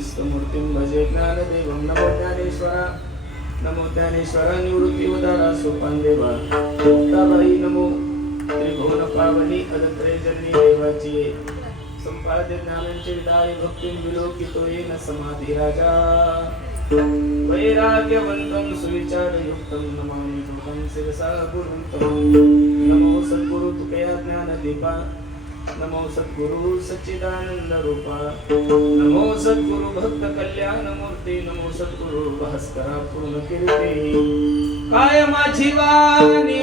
निस्तमूर्तिं भजे ज्ञानदेवं नमो ज्ञानेश्वरा निवृत्तिवदारा सोपान देवा मुक्ताबाई नमो त्रिभुवन पावनी अदत्रे जननी देवाची संपाद्य ज्ञानांचे विदारी भक्तीं विलोकितो येन समाधी राजा वैराग्यवंतं सुविचारयुक्तं नमामि तुभं शिरसा गुरुं नमो सद्गुरु तुकया ज्ञानदीपा नमो सद्गुरु सच्चिदानंद रूपा नमो सद्गुरु भक्त कल्याण मूर्ती नमो सद्गुरु भास्करा पूर्ण कीर्ती काय माझी वाणी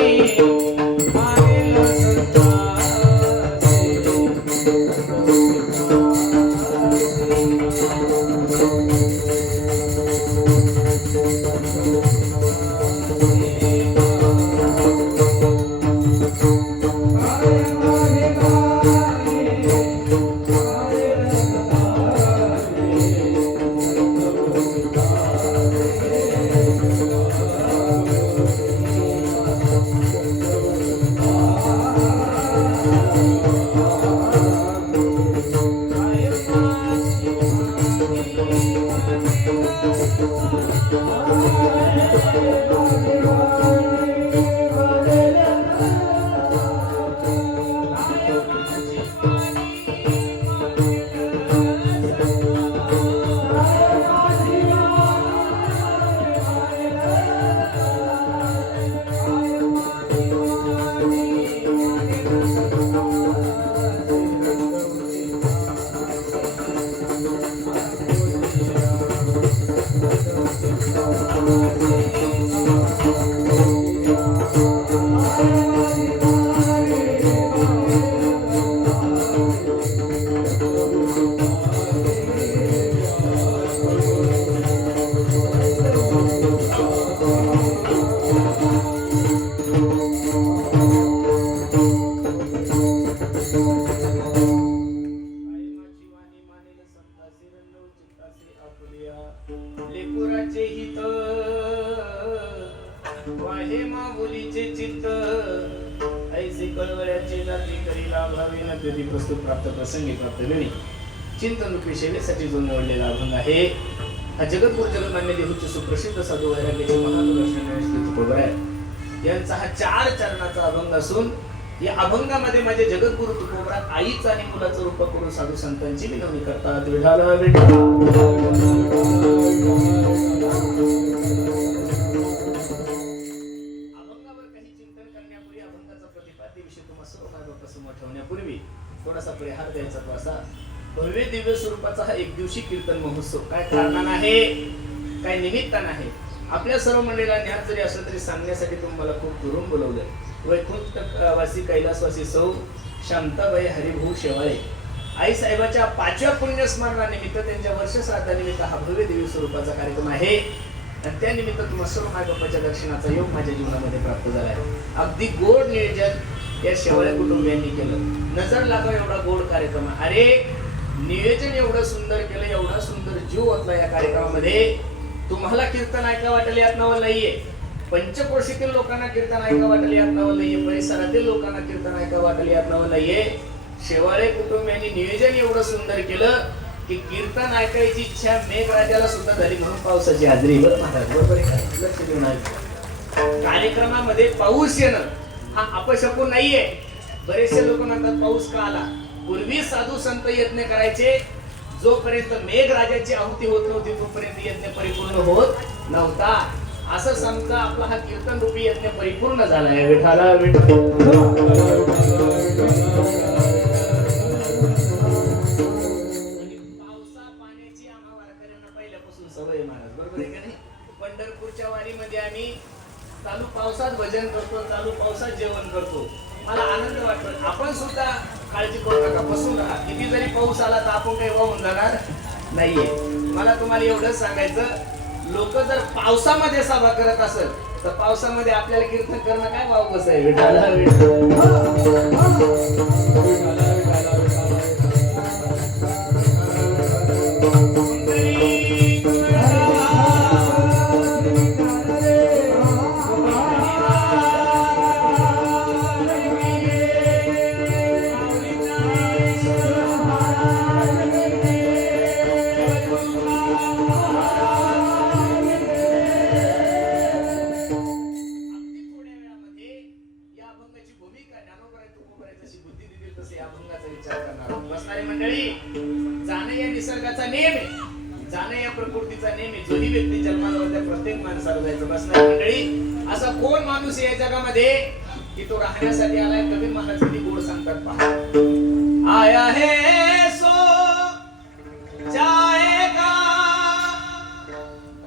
लेकुराचे हित वाहे माऊलीचे चित्त ऐसे कळवळ्याचे जाती करीला भावे न कधी प्रस्तुत प्राप्त प्रसंगी प्राप्त वेळी चिंतन रूपी सेवेसाठी जो निवडलेला अभंग आहे हा जगद्गुरु जगन्मान्य देहूचे सुप्रसिद्ध साधू वैराग्याचे महानुभाव यांचा हा 4 चरणाचा अभंग असून या अभंगामध्ये माझे जगद्गुरु तुकोबरात आईचं आणि मुलाचं रूप करून साधू संतांची विनवणी करतात विठाल विठाल अभंगावर काही चिंतन करण्यापूर्वी अभंगाचा प्रतिपाद्य विषय तुम्हाला सर्व मार्गापासून ठेवण्यापूर्वी थोडासा परिहार द्यायचा तो असा भव्य दिव्य स्वरूपाचा हा एक दिवशी कीर्तन महोत्सव काय कारणानं आहे काय निमित्तानं आहे आपल्या सर्व मंडळीला ज्ञान जरी असलं तरी सांगण्यासाठी तुम्हाला खूप दुरून बोलवलंय वैकुंठवासी कैलासवासी सौ शांताबाई हरिभाऊ शेवाळे आई साहेबाच्या 5व्या पुण्यस्मरणानिमित्त त्यांच्या वर्षश्राद्धानिमित्त हा भव्य दिव्य स्वरूपाचा कार्यक्रम आहे आणि त्या निमित्त तुम्हाला सर्व मायबापाच्या दर्शनाचा योग माझ्या जीवनामध्ये प्राप्त झाला आहे अगदी गोड नियोजन या शेवाळे कुटुंबियांनी केलं नजर लागा एवढा गोड कार्यक्रम अरे नियोजन एवढं सुंदर केलं एवढा सुंदर जीव ओतला या कार्यक्रमामध्ये तुम्हाला कीर्तन ऐका वाटेल यात नावं नाहीये पंचक्रोशीतील लोकांना कीर्तन ऐका वाटेल यात नावं नाहीये परिसरातील लोकांना कीर्तन ऐका वाटेल यात नावं नाहीये शेवाळे कुटुंबियांनी नियोजन एवढं सुंदर केलं की कीर्तन ऐकायची इच्छा मेघराजाला सुद्धा झाली म्हणून पावसाची हाजरी बरं महाराज बरोबर लक्ष देऊन कार्यक्रमामध्ये पाऊस येणं हा अपशकुन नाहीये बरेचसे लोक म्हणतात पाऊस का आला पूर्वी साधू संत यज्ञ करायचे जोपर्यंत मेघराजाची आहुती होत नव्हती तोपर्यंत यज्ञ परिपूर्ण होत नव्हता असं समजा आपला हा कीर्तन रूपी यज्ञ परिपूर्ण झालाय विठाला पावसा पाण्याची आम्हा वारकऱ्यांना पहिल्यापासून सवय महाराज बरोबर आहे का नाही पंढरपूरच्या वारीमध्ये आम्ही चालू पावसात भजन करतो चालू पावसात जेवण करतो मला आनंद वाटतो आपण सुद्धा काळजी करू नका बसून राहा किती जरी पाऊस आला तर आपण काही वाहून जाणार नाहीये मला तुम्हाला एवढंच सांगायचं लोक जर पावसामध्ये सभा करत असेल तर पावसामध्ये आपल्याला कीर्तन करणं काय वाव कसं आहे विठाला निसर्गाचा नियम आहे, जाणं या प्रकृतीचा नेम आहे. जोही व्यक्ती जन्माला होत्या प्रत्येक माणसाला जायचं. बसणार मंडळी, असा कोण माणूस या जगामध्ये की तो राहण्यासाठी आलाय? कबीर महाराज किती गोड सांगतात पहा. आया है सो जाएगा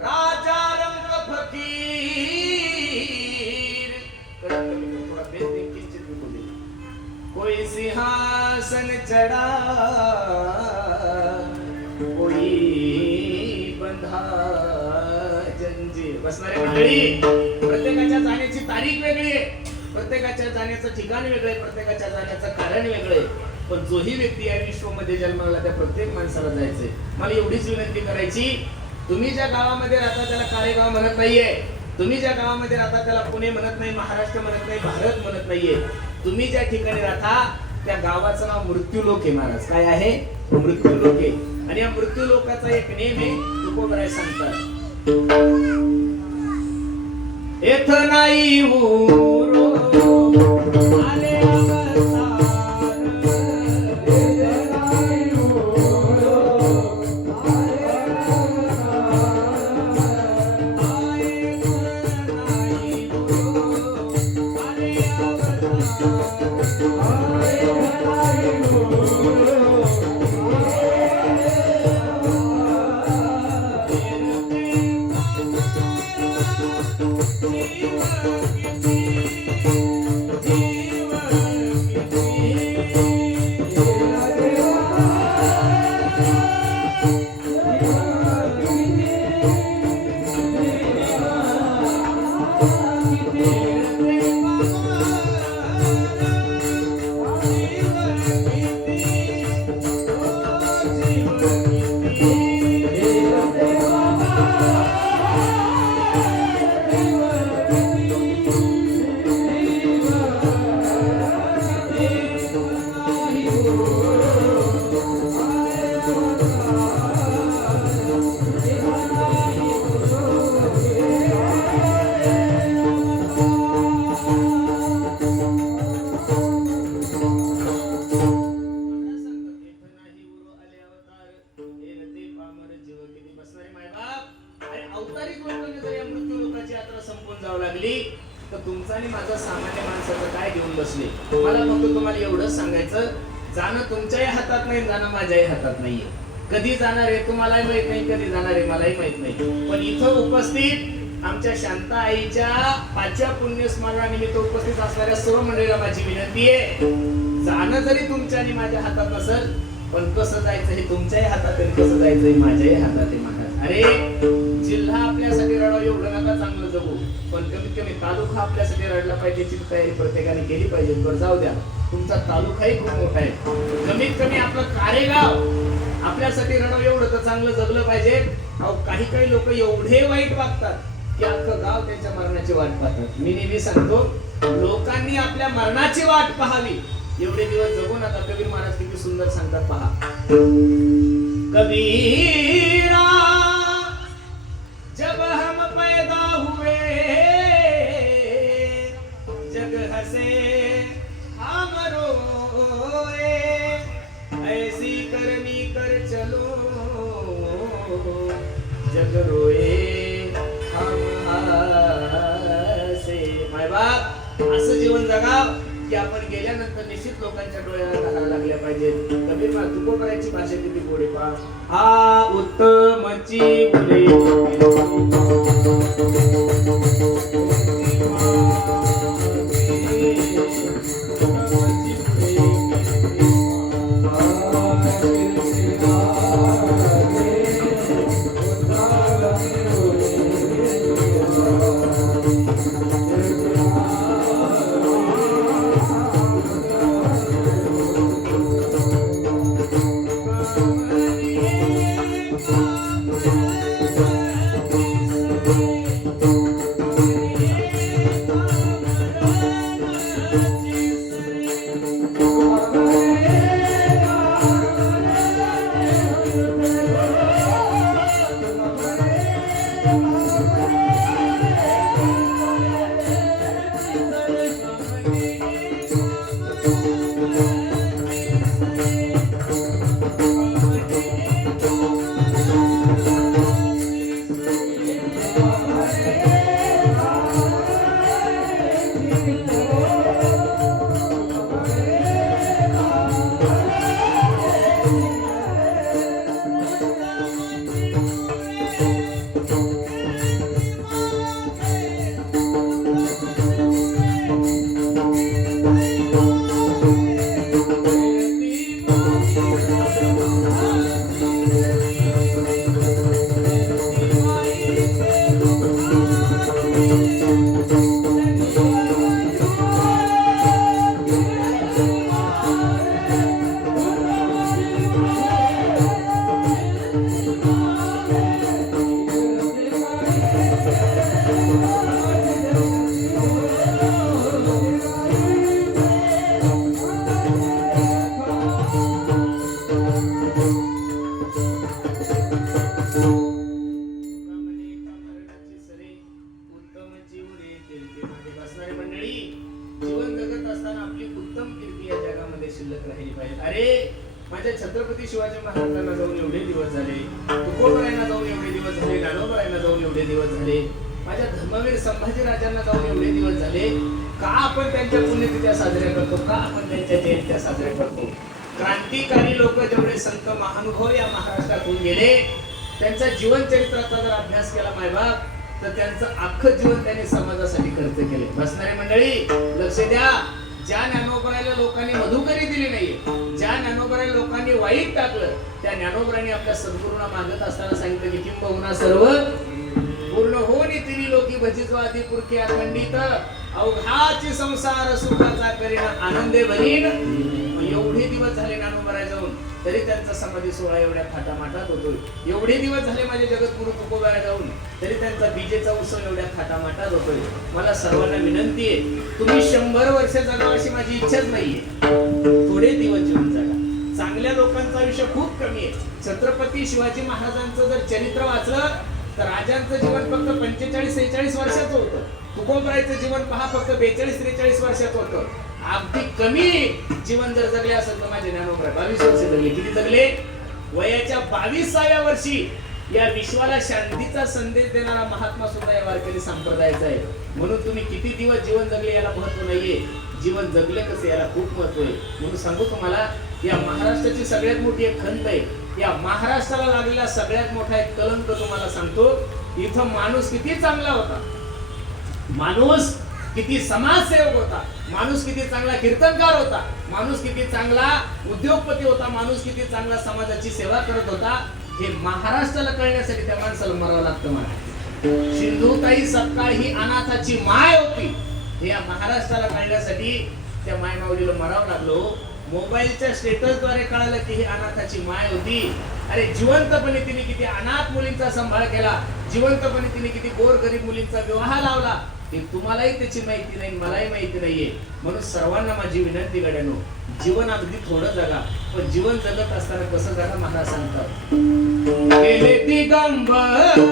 राजा रंग फकीर. थोडा बेस किंचित बोले. कोई सिंहासन चढ़ा कोई बंधा जंजीर. बसणारे मंडळी, प्रत्येकाच्या जाण्याची तारीख वेगळी आहे, प्रत्येकाच्या जाण्याचं ठिकाण वेगळं आहे, प्रत्येकाच्या जाण्याचं कारण वेगळं आहे. पण जोही व्यक्ती या विश्वामध्ये जन्माला त्या प्रत्येक माणसाला जायचंय. मला एवढीच विनंती करायची, तुम्ही ज्या गावामध्ये राहता त्याला काळेगाव म्हणत नाहीये, तुम्ही ज्या गावामध्ये राहता त्याला पुणे म्हणत नाही, महाराष्ट्र म्हणत नाही, भारत म्हणत नाहीये. तुम्ही ज्या ठिकाणी राहता त्या गावाचं नाव मृत्यूलोक आहे. महाराज काय आहे? मृत्यूलोक आहे. आणि या मृत्यू लोकाचा एक नेम आहे, तुकोबराय सांगतात. येथ नाही उरो आले अवतार, येथ नाही उरो आले अवतार, आले नाही उरो आले अवतार, आले नाही उरो. तुमचा आणि माझा सामान्य माणसाचं काय घेऊन बसले. मला फक्त तुम्हाला एवढंच सांगायचं, जाणं तुमच्याही हातात नाही, जाणं माझ्याही हातात नाहीये. कधी जाणार आहे तुम्हालाही माहित नाही, कधी जाणार आहे मलाही माहित नाही. पण इथं उपस्थित आमच्या शांता आईच्या 5व्या पुण्यस्मरणानिमित्त उपस्थित असणाऱ्या सर्व मंडळीला माझी विनंती आहे, जाणं जरी तुमच्या आणि माझ्या हातात नसेल, पण कसं जायचं हे तुमच्याही हातात आहे, कसं जायचं हे माझ्याही हातात आहे. महाराज अरे, जिल्हा आपल्यासाठी रडावं एवढं नका चांगलं जगू, पण कमीत कमी तालुका आपल्यासाठी रडला पाहिजे याची तयारी प्रत्येकाने केली पाहिजे. बरं जाऊ द्या, तुमचा तालुकाही खूप मोठा आहे, कमीत कमी आपलं कारेगाव आपल्यासाठी रडावं एवढं तर चांगलं जगलं पाहिजे. अहो काही काही लोक एवढे वाईट वागतात की अख्खं गाव त्यांच्या मरणाची वाट पाहतात. मी नेहमी सांगतो, लोकांनी आपल्या मरणाची वाट पाहावी, एवढे दिवस जगू नका. कबीर महाराज किती सुंदर सांगतात पहा. कबीरा जब हम पैदा हुए जग हसे हम रोए, ऐसी करनी कर चलो जग रोए हम हसे. माय बाप, असं जीवन जगाव की आपण गेल्यानंतर निश्चित लोकांच्या डोळ्याला घालायला लागल्या पाहिजेत. कबीर महाराज तुकोबरायची भाषा किती गोडी पहा. हा उत्तमची उरे एवढे दिवस झाले, तुकोबरायांना जाऊन एवढे दिवस झाले, ज्ञानोबरायांना जाऊन एवढे दिवस झाले, माझ्या धर्मवीर संभाजी राजांना जाऊन एवढे दिवस झाले, का आपण त्यांच्या पुण्यतिथ्या साजऱ्या करतो, का आपण त्यांच्या जयंत्या साजऱ्या करतो? क्रांतिकारी लोक जेवढे संत महानुभव या महाराष्ट्रातून गेले, त्यांचा जीवन चरित्राचा जर अभ्यास केला मायबाप, तर त्यांचं अख्खं जीवन त्यांनी समाजासाठी खर्च केले. बसणारे मंडळी लक्ष द्या, ज्या ज्ञानोबरायला लोकांनी मधुकरी दिली नाहीये, ज्या ज्ञानोबरायला लोकांनी वाईट टाकलं, त्या ज्ञानोबरांनी आपल्या सद्गुरूंना मागत असताना सांगितलं की किंबहुना सर्व पूर्ण होनी तिरी लोकी भजितो आदी पुरखे अखंडित अवघाची संसार सुखाचा करीन आनंदे भरीन. एवढे दिवस झाले ज्ञानोबराय जाऊन, तरी त्यांचा समाधी सोहळा एवढ्या थाटामाटात होतोय. एवढे दिवस झाले माझे जगद्गुरु तुकोबाराय जाऊन, तरी त्यांचा बीजेचा उत्सव एवढ्या थाटामाटात होतोय. मला सर्वांना विनंती आहे, तुम्ही 100 वर्ष जगा अशी माझी इच्छाच नाहीये. थोडे दिवस जीवन जगा. चांगल्या लोकांचं आयुष्य खूप कमी आहे. छत्रपती शिवाजी महाराजांचं जर चरित्र वाचलं तर राजांचं जीवन फक्त 45-46 वर्षाचं होतं. तुकोबरायचं जीवन पहा फक्त 42-43 वर्षाचं होतं. अगदी कमी जीवन जर जगले असेल तर माझे ज्ञानोबराय 22 वर्ष जगले. किती जगले? वयाच्या 22व्या वर्षी या विश्वाला शांतीचा संदेश देणारा महात्मा सुद्धा या वारकरी संप्रदायाचा आहे. म्हणून तुम्ही किती दिवस जीवन जगले याला महत्व नाहीये, जीवन जगले कसे याला खूप महत्व आहे. म्हणून सांगू तुम्हाला, या महाराष्ट्राची सगळ्यात मोठी एक खंत आहे. या महाराष्ट्राला लागलेला सगळ्यात मोठा एक कलंक तुम्हाला सांगतो. इथं माणूस किती चांगला होता, माणूस किती समाजसेवक होता, माणूस किती चांगला कीर्तनकार होता, माणूस किती चांगला उद्योगपती होता, माणूस किती चांगला समाजाची सेवा करत होता, हे महाराष्ट्राला कळण्यासाठी त्या माणसाला मरावं लागतं. मला सिंधुताई सपकाळ ही अनाथाची माय होती, हे या महाराष्ट्राला कळण्यासाठी त्या माय माऊलीला मरावं लागलो. मोबाईलच्या स्टेटसद्वारे कळालं की ही अनाथाची माय होती. अरे जिवंतपणे तिने किती अनाथ मुलींचा सांभाळ केला, जिवंतपणे तिने किती गोरगरीब मुलींचा विवाह लावला, हे तुम्हालाही त्याची माहिती नाही, मलाही माहिती नाहीये. म्हणून सर्वांना माझी विनंती गड्यानो, जीवन अगदी थोडं जगा, पण जीवन जगत असताना कसं जगा मला सांगतात. गेले दिगंबर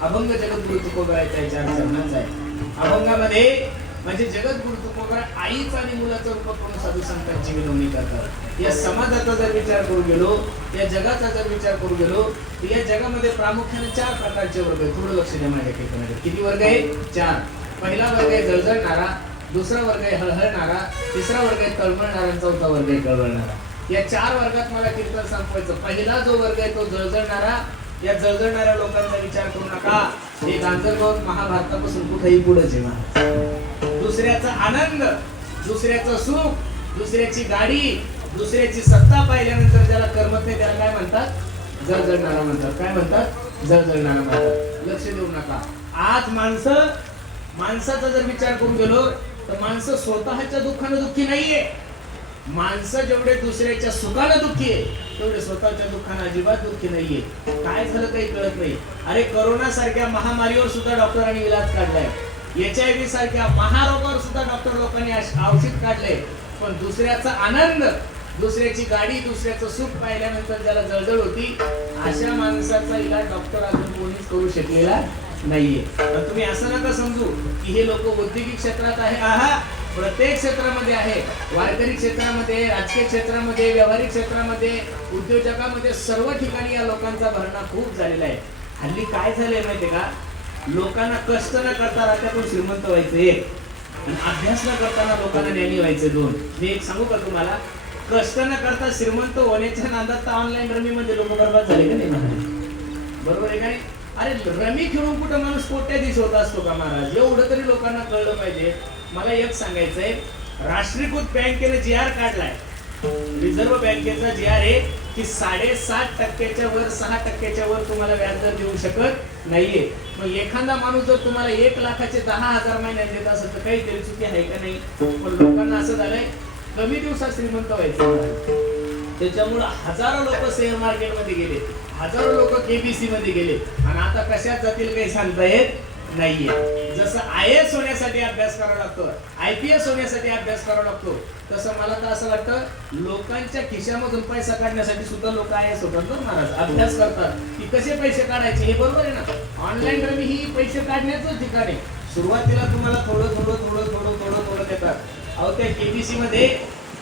अभंग जगद्गुरु तुकोबरायचा 4 चरणांचा आहे. अभंगामध्ये म्हणजे जगद्गुरु तुकोबराय त्याचप्रमाणे आईच आणि मुलाचं रूप करून साधू संतांची विनवणी करतात. या समाजाचा जर विचार करू गेलो, या जगाचा जर विचार करू गेलो, तर या जगामध्ये प्रामुख्याने 4 प्रकारचे वर्ग आहेत. थोडं लक्ष द्या माझ्या कीर्तनाकडे. किती वर्ग आहे? 4. पहिला वर्ग आहे जळजळणारा, दुसरा वर्ग आहे हळहळणारा, तिसरा वर्ग आहे तळमळणारा आणि चौथा वर्ग आहे कळवळणारा. या 4 वर्गात मला कीर्तन संपवायचं. पहिला जो वर्ग आहे तो जळजळणारा. या जळजळणाऱ्या लोकांचा विचार करू नका. हे गांजरगाव महाभारतापासून कुठेही पुढेच आहे महाराज. दुसऱ्याचा आनंद, दुसऱ्याचं सुख, दुसऱ्याची गाडी, दुसऱ्याची सत्ता पाहिल्यानंतर ज्याला करमत नाही त्याला काय म्हणतात? जळजळणारा म्हणतात. काय म्हणतात? जळजळणारा म्हणतात. लक्ष देऊ नका. आज माणसाचा जर विचार करून गेलो तर माणसं स्वतःच्या दुःखानं दुःखी नाहीये. माणसं जेवढे दुसऱ्याच्या सुखानं दुःखी आहे तेवढे स्वतःच्या दुःखानं अजिबात दुःखी नाहीये. काय झालं काही कळत नाही. अरे कोरोना सारख्या महामारीवर सुद्धा डॉक्टरांनी इलाज काढलाय. HIV सारख्या महारोगावर सुद्धा डॉक्टर लोकांनी औषध काढले. पण दुसऱ्याचा आनंद, दुसऱ्याची गाडी, दुसऱ्याचं सुख पाहिल्यानंतर ज्याला जळजळ होती अशा माणसाचा इलाज डॉक्टर अजून कोणीच करू शकलेला नाहीये. तुम्ही असं नका समजू की हे लोक औद्योगिक क्षेत्रात आहे. आहा, प्रत्येक क्षेत्रामध्ये आहे. वारकरी क्षेत्रामध्ये, राजकीय क्षेत्रामध्ये, व्यावहारिक क्षेत्रामध्ये, उद्योजकामध्ये, सर्व ठिकाणी या लोकांचा भरणा खूप झालेला आहे. हल्ली काय झालंय माहितीये का? लोकांना कष्ट न करता रात्यातून श्रीमंत व्हायचं 1, अभ्यास न करताना लोकांना ज्ञानी व्हायचं 2. मी एक सांगू का तुम्हाला? कष्ट न करता श्रीमंत होण्याच्या नादात ऑनलाईन रमी मध्ये लोक बर्बाद झाले का नाही महाराज? बरोबर आहे का नाही? अरे रमी खेळून कुठं माणूस कोट्याधीश होत असतो का महाराज? एवढं तरी लोकांना कळलं पाहिजे. मला एक सांगायचंय, राष्ट्रीयकृत बँकेने GR काढलाय. रिझर्व्ह बँकेचा GR आहे की 7.5% वर 6% वर तुम्हाला व्याजदर देऊ शकत नाहीये. मग एखादा माणूस जर तुम्हाला 1 लाखाचे 10,000 महिन्यात देत असेल तर काहीतरी चुकी आहे का नाही? पण लोकांना असं झालंय कमी दिवसात श्रीमंत व्हायचं. त्याच्यामुळे हजारो लोक शेअर मार्केटमध्ये गेले, हजारो लोक KBC मध्ये गेले आणि आता कशात जातील काही सांगता येत नाहीये. जसं IAS होण्यासाठी अभ्यास करावा लागतो, IPS होण्यासाठी अभ्यास करावा लागतो, तसं मला तर असं वाटतं लोकांच्या खिशामधून पैसा काढण्यासाठी सुद्धा लोक IAS होतात ना महाराज. अभ्यास करतात की कसे पैसे काढायचे. हे बरोबर आहे ना? ऑनलाईन रमी ही पैसे काढण्याचं ठिकाण आहे. सुरुवातीला तुम्हाला थोडं देतात. अहो त्या KBC मध्ये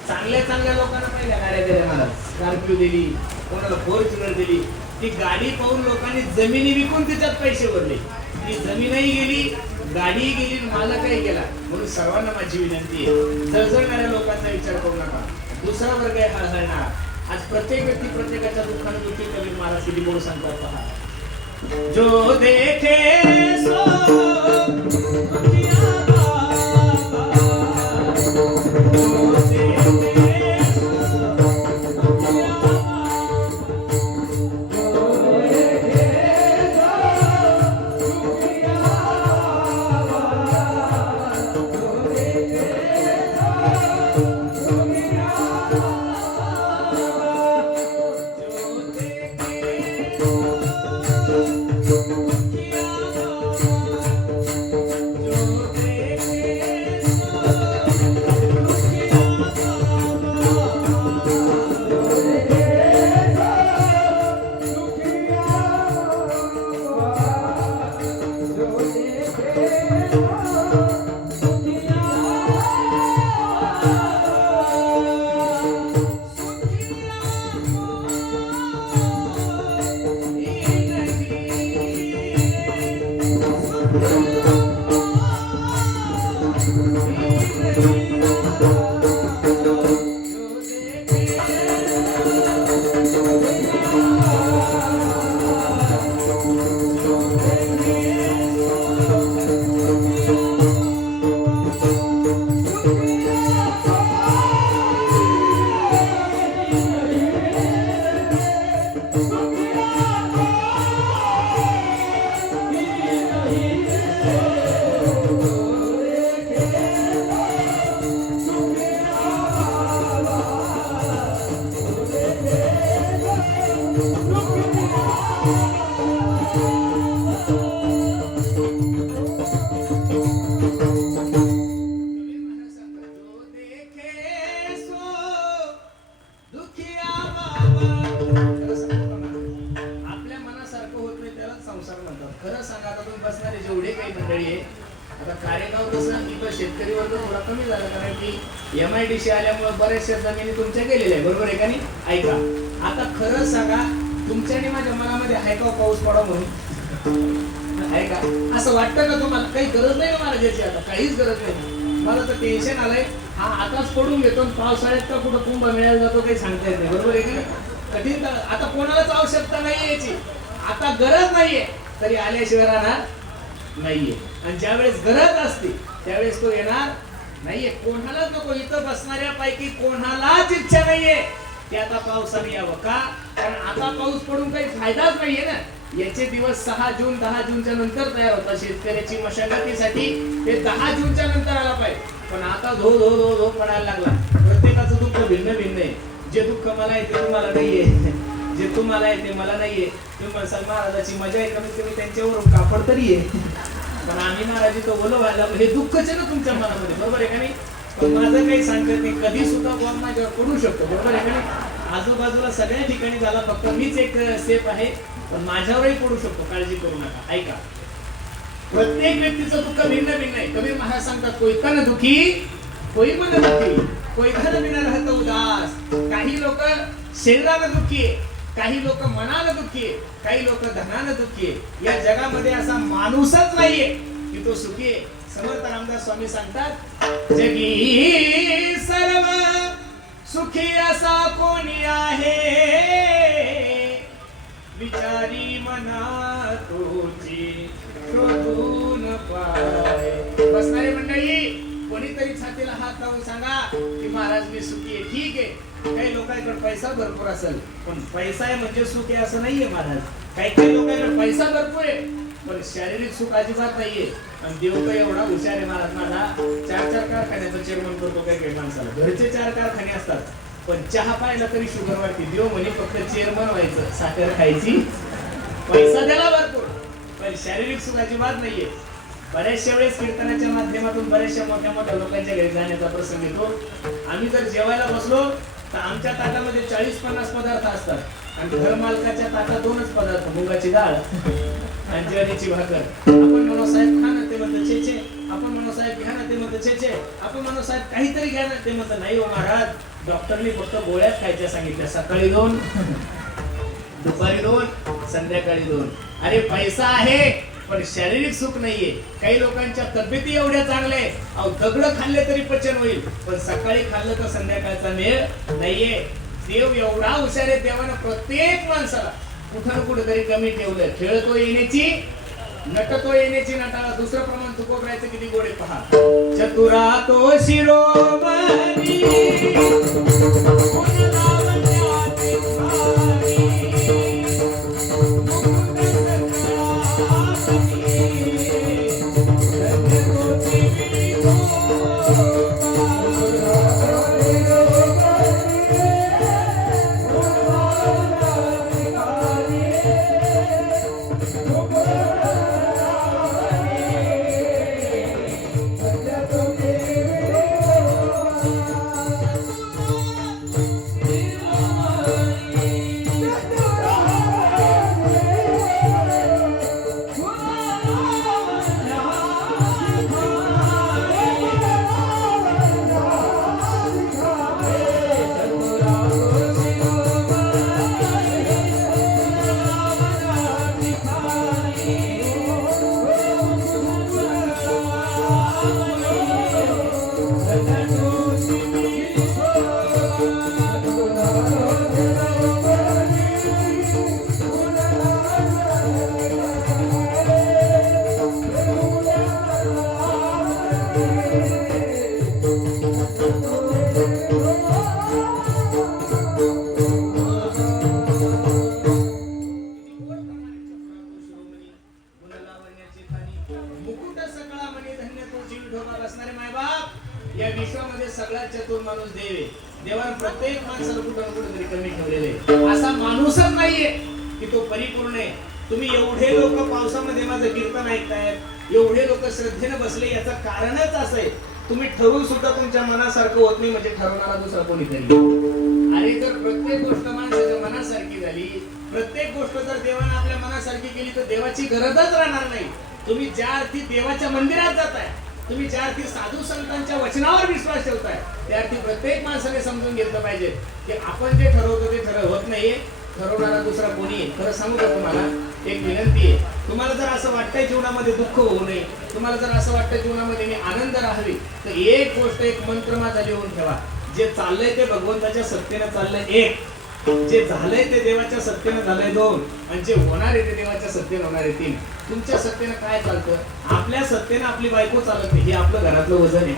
चांगल्या लोकांना पहिल्या गाड्या दिल्या महाराज. स्कॉर्पिओ दिली, कोणाला फॉर्च्युनर दिली. ती गाडी पाहून लोकांनी जमिनी विकून त्याच्यात पैसे भरले. ती जमीनही गेली, गाडीही गेली, मालकही गेला. म्हणून सर्वांना माझी विनंती आहे, जळजळणाऱ्या लोकांचा विचार करू नका. दुसरा वर्ग आहे हळहळणारा. आज प्रत्येक व्यक्ती प्रत्येकाच्या दुःखानं दुःखी कवी महाराज किती बोल सांगतात पहा. जो देखे सो दुखिया बाबा, जो देखे संसार म्हणतात. खरं सांगा, आता तुम्ही बसणारे जेवढे काही मंडळी आहे, आता कार्यक्रम म्हणावं तसं इथं शेतकरी वर्ग थोडा कमी झाला, कारण की MIDC आल्यामुळे बऱ्याचशा जमिनी तुमच्या गेलेल्या आहे, बरोबर आहे का नाही? ऐका, आता खरं सांगा, तुमच्या आणि माझ्या मनामध्ये आहे का पाऊस पडा म्हणून? आहे का? असं वाटतं का तुम्हाला? काही गरज नाही ना महाराजाची, आता काहीच गरज नाही. मला तर टेन्शन आलंय, हा आताच पडून घेतो, पावसाळ्यात का कुठं कुंभ मिळायला जातो काही सांगता येत नाही, बरोबर आहे की नाही? कठीण. आता कोणालाच आवश्यकता नाहीये याची, आता गरज नाहीये, तरी आल्याशिवाय राहणार नाहीये. आणि ज्या वेळेस गरज असते त्यावेळेस तो येणार नाहीये. कोणालाच नको, इथं बसणाऱ्या पैकी कोणालाच इच्छा नाहीये ते आता पावसाने यावं. का? कारण आता पाऊस पडून काही फायदाच नाहीये ना. याचे दिवस 6 जून 10 जूनच्या नंतर तयार होतात शेतकऱ्याची मशागतीसाठी, ते 10 जूनच्या नंतर आला पाहिजे. पण आता धो धो धो धो पडायला लागला. प्रत्येकाचं दुःख भिन्न भिन्न आहे. जे दुःख मला येते तुम्हाला नाहीये, जे तुम्हाला येते मला नाहीये. तुम्ही म्हणसाल महाराजाची मजा आहे, कमीत कमी त्यांच्यावरून कापड तरी आहे, पण आम्ही महाराज तो बोलो व्हायला, हे दुःखच आहे ना तुमच्या मनामध्ये, बरोबर आहे का नाही? पण माझं काही सांगत नाही, कधी सुद्धा बॉम्ब माझ्यावर पडू शकतो, बरोबर आहे का नाही? आजूबाजूला सगळ्या ठिकाणी झाला, फक्त मीच एक सेफ आहे, पण माझ्यावरही पडू शकतो, काळजी करू नका. ऐका, प्रत्येक व्यक्तीचं दुःख भिन्न भिन्न आहे. कबीर महाराज सांगतात, कोई तन दुखी कोई मन दुखी, कोई धन बिना रहत उदास. काही लोक शरीरानं दुःखी आहे, काही लोक मनानं दुःखी आहे, काही लोक धनानं दुःखी आहे. या जगामध्ये असा माणूसच नाहीये की तो सुखी आहे. समर्थ रामदास स्वामी सांगतात, जगी सर्व सुखी असा कोणी आहे, विचारी मना तुझी शोधून पाय. बसणारी मंडळी, कोणीतरी छातीला हात लावून सांगा की महाराज मी सुखी आहे. ठीक आहे, काही लोकांकडे पैसा भरपूर असेल, पण पैसा आहे म्हणजे सुख आहे असं नाहीये महाराज. काही काही लोकांकडे पैसा भरपूर आहे, पण शारीरिक सुख अजिबात नाहीये. आणि देव तर एवढा हुशार आहे महाराज माझा, 4 कारखान्याचा चेअरमन करतो. काही काही माणसाला घरचे 4 कारखाने असतात, पण चहा पाहिला तरी शुगर वाटते. देव म्हणे फक्त चेअरमन व्हायचं, साखर खायची, पैसा त्याला भरपूर, पण शारीरिक सुख अजिबात नाहीये. बऱ्याचशा वेळेस कीर्तनाच्या माध्यमातून बऱ्याचशा मोठ्या मोठ्या लोकांच्या घरी जाण्याचा प्रसंग येतो. आम्ही जर जेवायला बसलो तर आमच्या ताटामध्ये 40-50 पदार्थ असतात, आणि घर मालकाच्या ताटात 2च पदार्थ, मुगाची डाळ आणि ज्वारीची भाकर. आपण म्हणू साहेब खा ना, ते म्हणतात छे छे. आपण म्हणू साहेब घ्या ना, ते म्हणतात छे छे. आपण म्हणू साहेब काहीतरी घ्या ना, ते म्हणतात नाही हो महाराज, डॉक्टरनी फक्त गोळ्याच खायच्या सांगितल्या, सकाळी 2, दुपारी 2, संध्याकाळी 2. अरे पैसा आहे पण शारीरिक सुख नाहीये. काही लोकांच्या तब्येती एवढ्या चांगल्या आहे, अहो दगड खाल्ले तरी पचन होईल, पण सकाळी खाल्लं तर संध्याकाळचा मेळ नाहीये. देव एवढा हुशार आहे, देवानं प्रत्येक माणसाला कुठं कुठेतरी कमी ठेवलं. खेळतो येण्याची, नटतो येण्याची नटाला. दुसरं प्रमाण तुकोबरायचं किती गोडे पहा. चतुरा तो शिरोमणी या विश्वामध्ये सगळ्यात चतुर माणूस देव आहे. देवाने प्रत्येक माणसाला कुठं कुठेतरी कमी ठेवलेले आहे. असा माणूसच नाहीये की तो परिपूर्ण आहे. तुम्ही एवढे लोक पावसामध्ये माझं कीर्तन ऐकतायत, एवढे लोक श्रद्धेने बसले, याचं कारणच असं आहे, तुम्ही ठरवून सुद्धा तुमच्या मनासारखं होत नाही, म्हणजे ठरवणारा दुसरा कोणीतरी. अरे जर प्रत्येक गोष्ट माणसाच्या मनासारखी झाली, प्रत्येक गोष्ट जर देवाने आपल्या मनासारखी केली, तर देवाची गरजच राहणार नाही. तुम्ही ज्या अर्थी देवाच्या मंदिरात जाताय तुम्ही ज्या अर्थी साधू संतांच्या वचनावर विश्वास ठेवताय त्या अर्थी प्रत्येक माणसाने समजून घेतलं पाहिजे की आपण जे ठरवतो ते होत नाहीये, ठरवणारा दुसरा कोणी आहे. खरं सांगू का तुम्हाला एक विनंती आहे, तुम्हाला जर असं वाटतंय जीवनामध्ये दुःख होऊ नये, तुम्हाला जर असं वाटतं जीवनामध्ये मी आनंद राहावी, तर एक गोष्ट, एक मंत्र माझा लिहून ठेवा. जे चाललंय ते भगवंताच्या सत्तेनं चाललंय एक, जे झालंय ते देवाच्या सत्तेनं झालंय दोन, आणि जे होणार आहे ते देवाच्या सत्तेनं होणार आहे तीन. तुमच्या सत्तेनं काय चालतं? आपल्या सत्तेनं आपली बायको चालत नाही, हे आपलं घरातलं वजन आहे,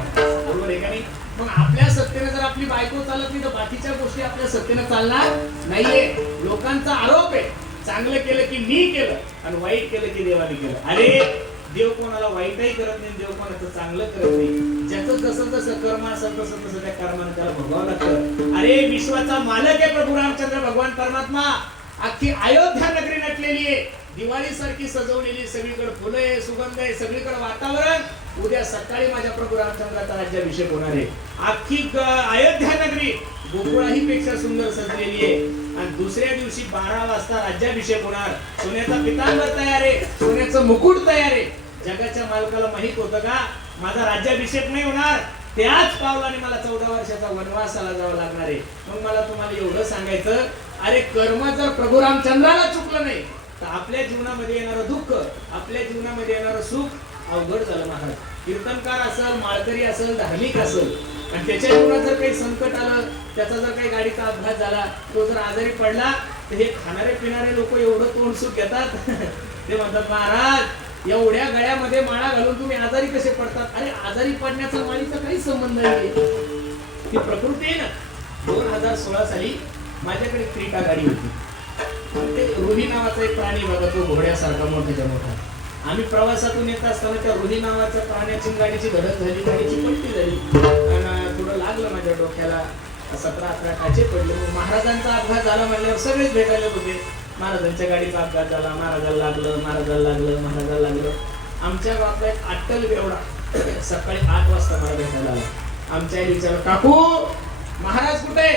बरोबर आहे का नाही? मग आपल्या सत्तेनं जर आपली बायको चालत नाही तर बाकीच्या गोष्टी आपल्या सत्तेनं चालणार नाहीये. लोकांचा आरोप आहे, चांगलं केलं की मी केलं आणि वाईट केलं की देवाने केलं. अरे देव कोणाला वाईटही करत नाही, देव कोणाचं चांगलं करत नाही. ज्याचं जसं जसं कर्म असेल तसं तसं त्या कर्माने त्याला भोगावं लागतं. अरे विश्वाचा मालक आहे प्रभू रामचंद्र भगवान परमात्मा. अख्खी अयोध्या नगरी नटलेली आहे, दिवाळी सारखी सजवलेली, सगळीकडे फुलं आहे, सुगंध आहे, सगळीकडे वातावरण. उद्या सकाळी माझ्या प्रभू रामचंद्राचा राज्याभिषेक होणार आहे. अख्खी अयोध्या नगरी गोकुळाही पेक्षा सुंदर सजलेली आहे. आणि दुसऱ्या दिवशी 12 वाजता राज्याभिषेक होणार. सोन्याचा पितांबर तयार आहे, सोन्याचं मुकुट तयार आहे. जगाच्या मालकाला माहित होतं का माझा राज्याभिषेक नाही होणार, त्याच पावलाने मला 14 वर्षाचा वनवासाला जावं लागणार आहे. मग मला तुम्हाला एवढं सांगायचं, अरे कर्म जर प्रभू रामचंद्राला चुकलं नाही तर आपल्या जीवनामध्ये येणारं दुःख, आपल्या जीवनामध्ये येणारं सुख अवघड झालं महाराज. कीर्तनकार असेल, माळकरी असेल, धार्मिक असेल, आणि त्याच्या जीवनात जर काही संकट आलं, त्याचा जर काही गाडीचा अपघात झाला, तो जर आजारी पडला, तर हे खाणारे पिणारे लोक एवढं तोंड सुख घेतात. ते म्हणतात महाराज एवढ्या गळ्यामध्ये माळा घालून तुम्ही आजारी कसे पडतात? अरे आजारी पडण्याचा माळीचा काही संबंध नाही, ती प्रकृती आहे ना. 2016 साली माझ्याकडे क्रीटा गाडी होती. ते रुही नावाचा एक प्राणी बघा, तो घोड्यासारखा मोठ्याच्या मोठा. आम्ही प्रवासातून येत असताना त्या रुही नावाच्या प्राण्याची गाडीची धडक झाली, गाडीची पलटी झाली आणि थोडं लागलं माझ्या डोक्याला. 17-18 टाचे पडले. महाराजांचा अपघात झाला म्हणल्यावर सगळेच भेटायला होते. महाराजांच्या गाडीचा अपघात झाला, महाराजांना लागलं, महाराजांना लागलं, महाराजांना लागलं. आमच्या बापला एक अट्टल बेवडा सकाळी 8 वाजता मला भेटायला आला. आमच्या आईने विचारलं, काकू महाराज कुठे?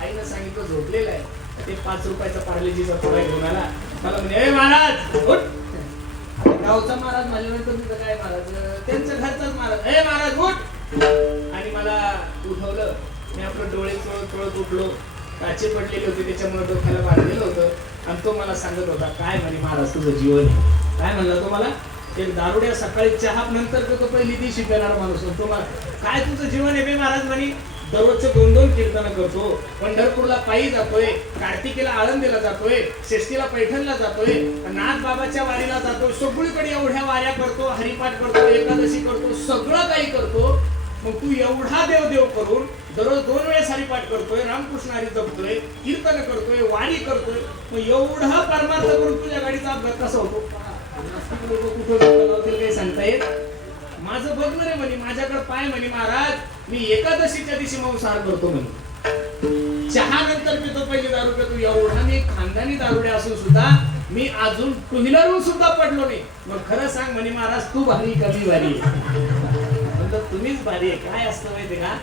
आईनं सांगितलं झोपलेला आहे. ते 5 रुपयाचा पार्लेजीचा पुडा घेऊन आला. मला म्हणे, महाराज उठ. गावचा महाराज माझ्यानंतर तुझं काय महाराज? त्यांच्या घरचाच महाराज. ए महाराज उठ. आणि मला उठवलं. मी आपलं डोळे चोळत उठलो. काचे पडलेले होते, त्याच्यामुळे डोक्याला बांधलेलं होतं. आणि तो मला सांगत होता, काय म्हणे महाराज तुझं जीवन आहे? काय म्हणला तो मला? एक दारुड्या सकाळी चहा नंतर तो पहिली दिवशी पेणारा माणूस. तो मला, काय तुझं जीवन आहे बे महाराज म्हणे? दररोजचे 2-2 कीर्तन करतो, पंढरपूरला पायी जातोय, कार्तिकीला आळंदीला जातोय, षष्ठीला पैठणला जातोय, नाथ बाबाच्या वारीला जातो, सगळीकडे एवढ्या वाऱ्या करतो, हरिपाठ करतो, एकादशी करतो, सगळं काही करतो. मग तू एवढा देव करून दररोज 2 वेळेस हरिपाठ करतोय, रामकृष्ण हरी जपतोय, कीर्तन करतोय, वारी करतोय, मग एवढा परमार्थ करून तुझ्या गाडीचा अपघात कसा होतो? कुठं काही सांगता येत? माझं बघणं रे म्हणे, माझ्याकडे पाय म्हणे महाराज, मी एकादशीच्या दिवशी मांसाहार करतो म्हणे, चहा नंतर पितो, पहिली दारू पितो. एवढा मी खानदानी दारुडे असून सुद्धा मी अजून टू व्हीलरवरून सुद्धा पडलो नाही. मग खरं सांग म्हणे महाराज, तू भारी कमी भारी? म्हणलं तुम्हीच भारी आहे. काय असतं माहितीये का,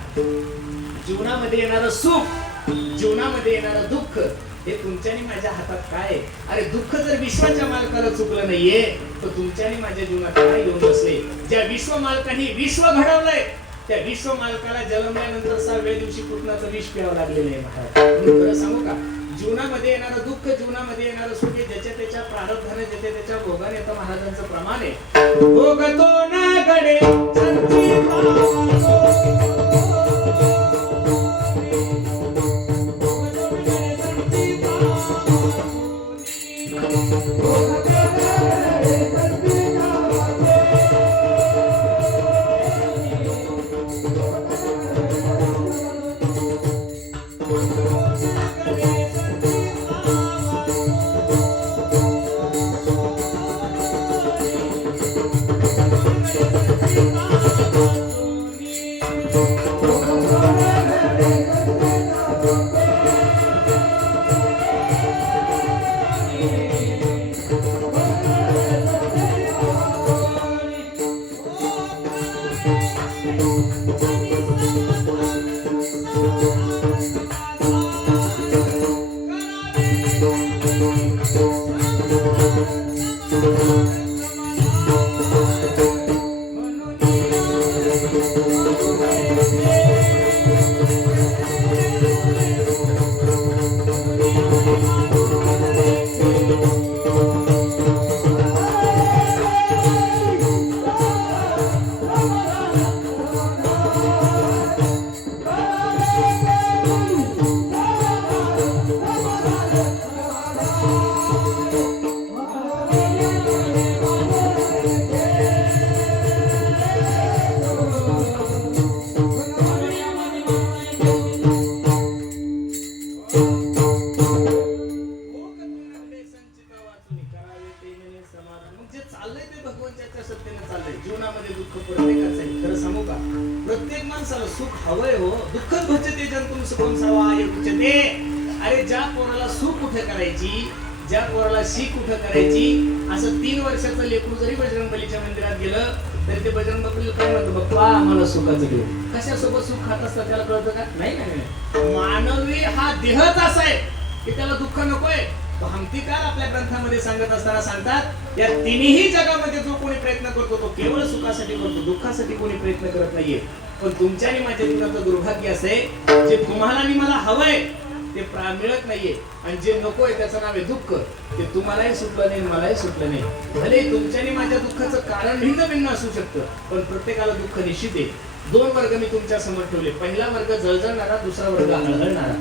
जीवनामध्ये येणारं सुख, जीवनामध्ये येणारं दुःख, हे तुमच्यानी माझ्या हातात काय? अरे दुःख जर विश्वाच्या मालकाला चुकलं नाहीये तर तुमच्यानी माझ्या जीवनात काय घेऊन बसले? ज्या विश्व मालकाने विश्व घडवलंय त्या विश्व मालकाला जन्मल्यानंतर 6व्या दिवशी कुटनाचं विष प्यावं लागलेलं आहे महाराज. खरं सांगू का, जीवनामध्ये येणारं दुःख, जीवनामध्ये येणारं सुख हे ज्याच्या त्याच्या प्रारब्धाने, ज्याच्या त्याच्या भोगाने आता महाराजांचं प्रमाण आहे. भोगतो ना गडे Oh, हवंय हो. दुःखच भजते जंतुम सुखम सर्वाय उच्यते. अरे ज्या पोराला सूख कुठे करायची, ज्या पोराला शीख कुठे करायची, असं 3 वर्षाचं लेकरू जरी बजरंगबलीच्या मंदिरात गेलं तरी ते बजरंगबली काय म्हणतो, बाप्पा आम्हाला सुखाचं देऊ. कशासोबत सुख खात असतात त्याला कळतं का? नाही नाही नाही. मानवी हा देहच असा आहे की त्याला दुःख नकोय. भामतीकार आपल्या ग्रंथामध्ये सांगत असताना सांगतात, या तिन्ही जगामध्ये जो कोणी प्रयत्न करतो तो केवळ सुखासाठी करतो, दुःखासाठी कोणी प्रयत्न करत नाहीये. पण तुमच्या आणि माझ्या जीवनाचं दुर्भाग्य असे, जे तुम्हाला आणि मला हवंय ते मिळत नाहीये, आणि जे नकोय त्याचं नाव आहे दुःख. ते तुम्हालाही सुटलं नाही, मलाही सुटलं नाही. भले तुमच्या आणि माझ्या दुःखाचं कारण भिन्न भिन्न असू शकतं, पण प्रत्येकाला दुःख निश्चित आहे. 2 वर्ग मी तुमच्या समोर ठेवले. पहिला वर्ग जळजळणारा, दुसरा वर्ग हळहळणारा,